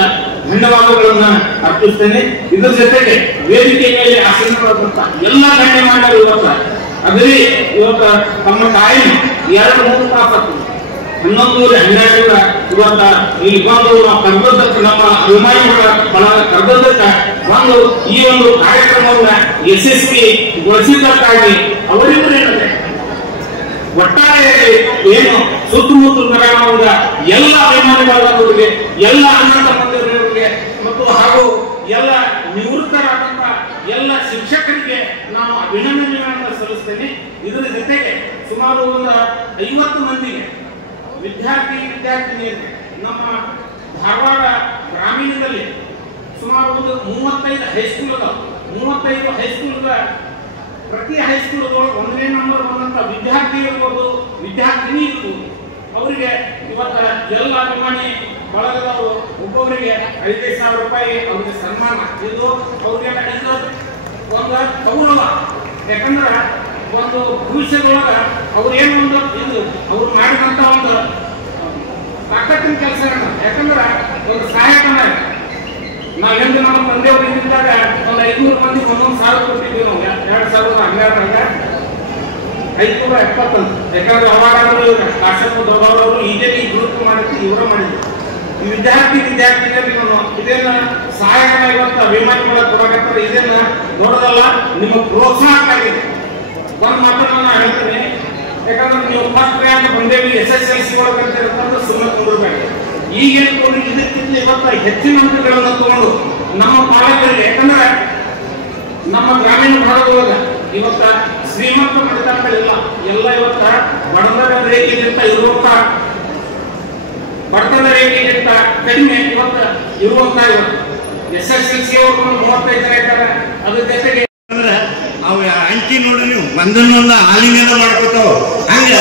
ಧನ್ಯವಾದಗಳನ್ನ ಅರ್ಪಿಸ್ತೇನೆ. ಇದರ ಜೊತೆಗೆ ವೇದಿಕೆ ಮೇಲೆ ಆಸೀನರಾದಂತ ಎಲ್ಲ ಗಣ್ಯಮಾನ್ಯರು ಇವತ್ತ ಅಗದಿ ಇವತ್ತ ತಮ್ಮ ಟೈಮ್ 2-3 ತಾಸು 11-12 ಇವತ್ತ ಇಲ್ಲಿ ಬಂದು ನಾವು ಕರ್ಗೋದಕ್ಕೆ ನಮ್ಮ ಅಭಿಮಾನಿಗಳ ಬಹಳ ಕರ್ಗೋದಕ್ಕೆ ಬಂದು ಈ ಒಂದು ಕಾರ್ಯಕ್ರಮವನ್ನ ಯಶಸ್ವಿಗೊಳಿಸಿದ್ದಕ್ಕಾಗಿ ಅವರಿಬ್ಬರೇನಂತೆ ಒಟ್ಟಾರೆಯಾಗಿ ಏನು ಸುತ್ತಮುತ್ತಲು ಗ್ರಾಮದ ಎಲ್ಲ ಅಭಿಮಾನಿಗಳಿಗೆ, ಎಲ್ಲ ಅಣ್ಣನ ಮಂದಿರಗಳಿಗೆ ಮತ್ತು ಹಾಗೂ ಎಲ್ಲ ನಿವೃತ್ತರಾದಂತಹ ಎಲ್ಲ ಶಿಕ್ಷಕರಿಗೆ ನಾನು ಅಭಿನಂದನೆಗಳನ್ನು ಸಲ್ಲಿಸ್ತೇನೆ. ಇದರ ಜೊತೆಗೆ ಸುಮಾರು ಒಂದು 50 ಮಂದಿಗೆ ವಿದ್ಯಾರ್ಥಿನಿಯರಿಗೆ ನಮ್ಮ ಧಾರವಾಡ ಗ್ರಾಮೀಣದಲ್ಲಿ ಸುಮಾರು ಒಂದು 35 ಹೈಸ್ಕೂಲ್ ಅದಾವ. 35 ಹೈಸ್ಕೂಲ್ಗ ಪ್ರತಿ ಹೈಸ್ಕೂಲ್ಗಳು 1ನೇ ನಂಬರ್ ಬಂದಂತ ವಿದ್ಯಾರ್ಥಿ ಇರ್ಬೋದು, ವಿದ್ಯಾರ್ಥಿನಿ ಇರ್ಬೋದು, ಅವರಿಗೆ ಇವತ್ತ ಎಲ್ಲ ಅಭಿಮಾನಿ ಬಳಗದವರು ಒಬ್ಬೊಬ್ಬರಿಗೆ 5,000 ರೂಪಾಯಿ ಅವ್ರಿಗೆ ಸನ್ಮಾನ. ಇದು ಅವ್ರಿಗೆ ಒಂದು ಗೌರವ. ಯಾಕಂದ್ರೆ ಒಂದು ಭವಿಷ್ಯದೊಳಗ ಅವ್ರೇನು ಒಂದು ಇದು ಅವ್ರು ಮಾಡಿದಂತ ಒಂದು ತಾಕತ್ತಿನ ಕೆಲಸ. ಯಾಕಂದ್ರೆ ಒಂದು ಸಹಾಯಕನ ನಾವೆಂದು ನಮ್ಮ ತಂದೆಯವರು ಇದ್ದಾಗ ಒಂದು 500 ಮಂದಿ 1,000 ಕೊಟ್ಟಿದ್ವಿ ನಾವು 2012 570 ಅಂತ. ಯಾಕಂದ್ರೆ ಅವಾಗಾದ್ರು ಕಾಶಪ್ಪ ದೊಡ್ಡವರು ಈಗೇ ಈ ಗ್ರೂಪ್ ಮಾಡಿದ್ದು ಇವರ ಮಾಡಿದ್ರು. ಈ ವಿದ್ಯಾರ್ಥಿನಿಯರಿಗೆ ನಾನು ಇದೇನ ಸಹಾಯಕನ ಇವತ್ತು ಅಭಿಮಾನಿಗಳ ಕೊಡಕತ್ತಾರೆ. ಇದೇನ ದೊಡ್ಡದಲ್ಲ, ನಿಮ್ಮ ಪ್ರೋತ್ಸಾಹಕ್ಕಾಗಿದೆ. ಒಂದು ಮಾತನ್ನು ನಾನು ಹೇಳ್ತೀನಿ. ಯಾಕಂದ್ರೆ ನೀವು ಫಸ್ಟ್ ರ್ಯಾಂಕ್ ಬಂದೇವಿ SSLC ಒಳಗಂತ ಸುಮ್ಮನೆ ಕೊಂಡಿರ್ಬೇಕು. ಈಗೇನು ಇದಕ್ಕಿಂತ ಇವತ್ತ ಹೆಚ್ಚಿನ ಅಂಕಗಳನ್ನು ತಗೊಂಡು ನಮ್ಮ ಪಾಲಕರಿಗೆ, ಯಾಕಂದ್ರೆ ನಮ್ಮ ಗ್ರಾಮೀಣ ಭಾಗದೊಳಗ ಇವತ್ತ ಶ್ರೀಮಂತ ಮನೆತನಗಳಿಲ್ಲ, ಎಲ್ಲ ಇವತ್ತ ಬಡತನ ರೇಖೆಗಿಂತ ಇರುವಂತ ಬಡತನ ರೇಖೆಗಿಂತ ಕಡಿಮೆ ಇವತ್ತ ಇರುವಂತ ಇವತ್ತು SSLC ಅವರು 35 ಜನ ಇದ್ದಾರೆ. ಅದ್ರ ಜೊತೆಗೆ ಅಂದ್ರೆ ಅವ ಅಂಕಿ ನೋಡಿ ನೀವು ಒಂದನ್ನೊಂದು ಆಲಿಂಗನ ಮಾಡ್ಕೊತಾವ. ಹಂಗ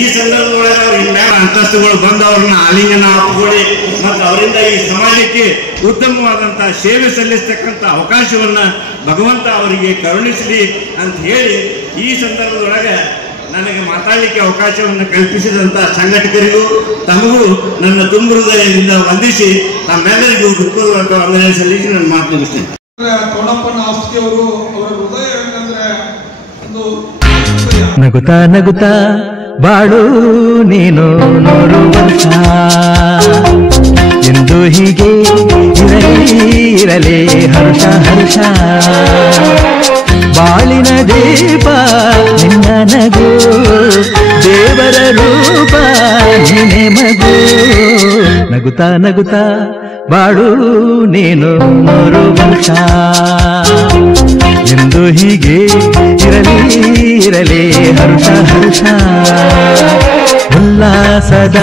ಈ ಸಂದರ್ಭದೊಳಗೆ ಅವ್ರ ಇನ್ಮ್ಯಾಲ ಅಂತಸ್ತುಗಳು ಬಂದು ಅವ್ರನ್ನ ಆಲಿಂಗನ ಹಾಕೊಳ್ಳಿ ಮತ್ತು ಅವರಿಂದ ಈ ಸಮಾಜಕ್ಕೆ ಉತ್ತಮವಾದಂತಹ ಸೇವೆ ಸಲ್ಲಿಸ್ತಕ್ಕಂಥ ಅವಕಾಶವನ್ನ ಭಗವಂತ ಅವರಿಗೆ ಕರುಣಿಸಲಿ ಅಂತ ಹೇಳಿ ಈ ಸಂದರ್ಭದೊಳಗೆ ನನಗೆ ಮಾತಾಡಲಿಕ್ಕೆ ಅವಕಾಶವನ್ನು ಕಲ್ಪಿಸಿದಂತ ಸಂಘಟಕರಿಗೂ ತಮಗೂ ನನ್ನ ತುಂಬ ಹೃದಯದಿಂದ ವಂದಿಸಿ ತಮ್ಮೆಲ್ಲರಿಗೂ ದುಃಖದ ವಂದನೆ ಸಲ್ಲಿಸಿ ನನ್ನ ಮಾತು ಮುಗಿಸ್ತೇನೆ. ಕೋಣಪ್ಪನ ಆಸ್ತಿ ಅವರು ಅವರ ಹೃದಯ ಏನಂದ್ರೆ ಒಂದು ನಗುತ್ತಾ ನಗುತ್ತಾ ಬಾಳು ನೀನು 100 ವರ್ಷ ಎಂದು ಹೀಗೆ ಇರಲಿ ಹರ್ಷ ಹರ್ಷ. ಬಾಳಿನ ದೀಪ ನಿನ್ನ ನಗು, ದೇವರ ರೂಪ ನೀನೆ ಮಗು. ನಗುತ್ತಾ ನಗುತ್ತಾ ಬಾಳು ನೀನು 100 ವರ್ಷ ಎಂದು ಹೀಗೆ ಇರಲಿ ಹರ್ಷ ಹರ್ಷ. ಉಲ್ಲಾಸದ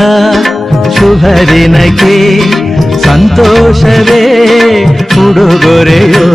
ಶುಭ ದಿನಕ್ಕೆ ಸಂತೋಷವೇ ಉಡುಗೊರೆಯೋ.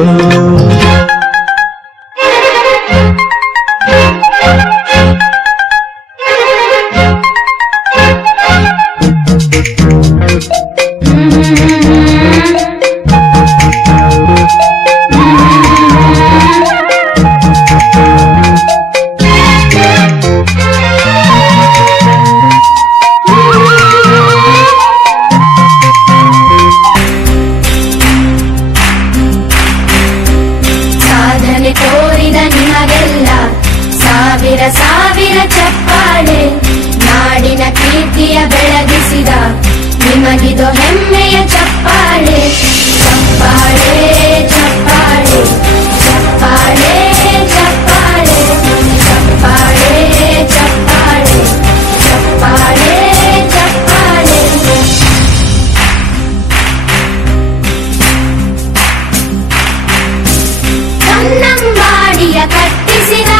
ಸಾವಿರ ಚಪ್ಪಾಳೆ ನಾಡಿನ ಕೀರ್ತಿಯ ಬೆಳಗಿಸಿದ ನಿಮಗಿದು ಹೆಮ್ಮೆಯ ಚಪ್ಪಾಳೆ. ಚಪ್ಪಾಳೆ ಚಪ್ಪಾಳೆ ಚಪ್ಪಾಳೆ ಚಪ್ಪಾಳೆ ಚಪ್ಪಾಳೆ ಚಪ್ಪಾಳೆ ಚಪ್ಪಾಳೆ ಚಪ್ಪಾಳೆ. ಕನ್ನಂಬಾಡಿಯ ಕಟ್ಟಿಸಿದ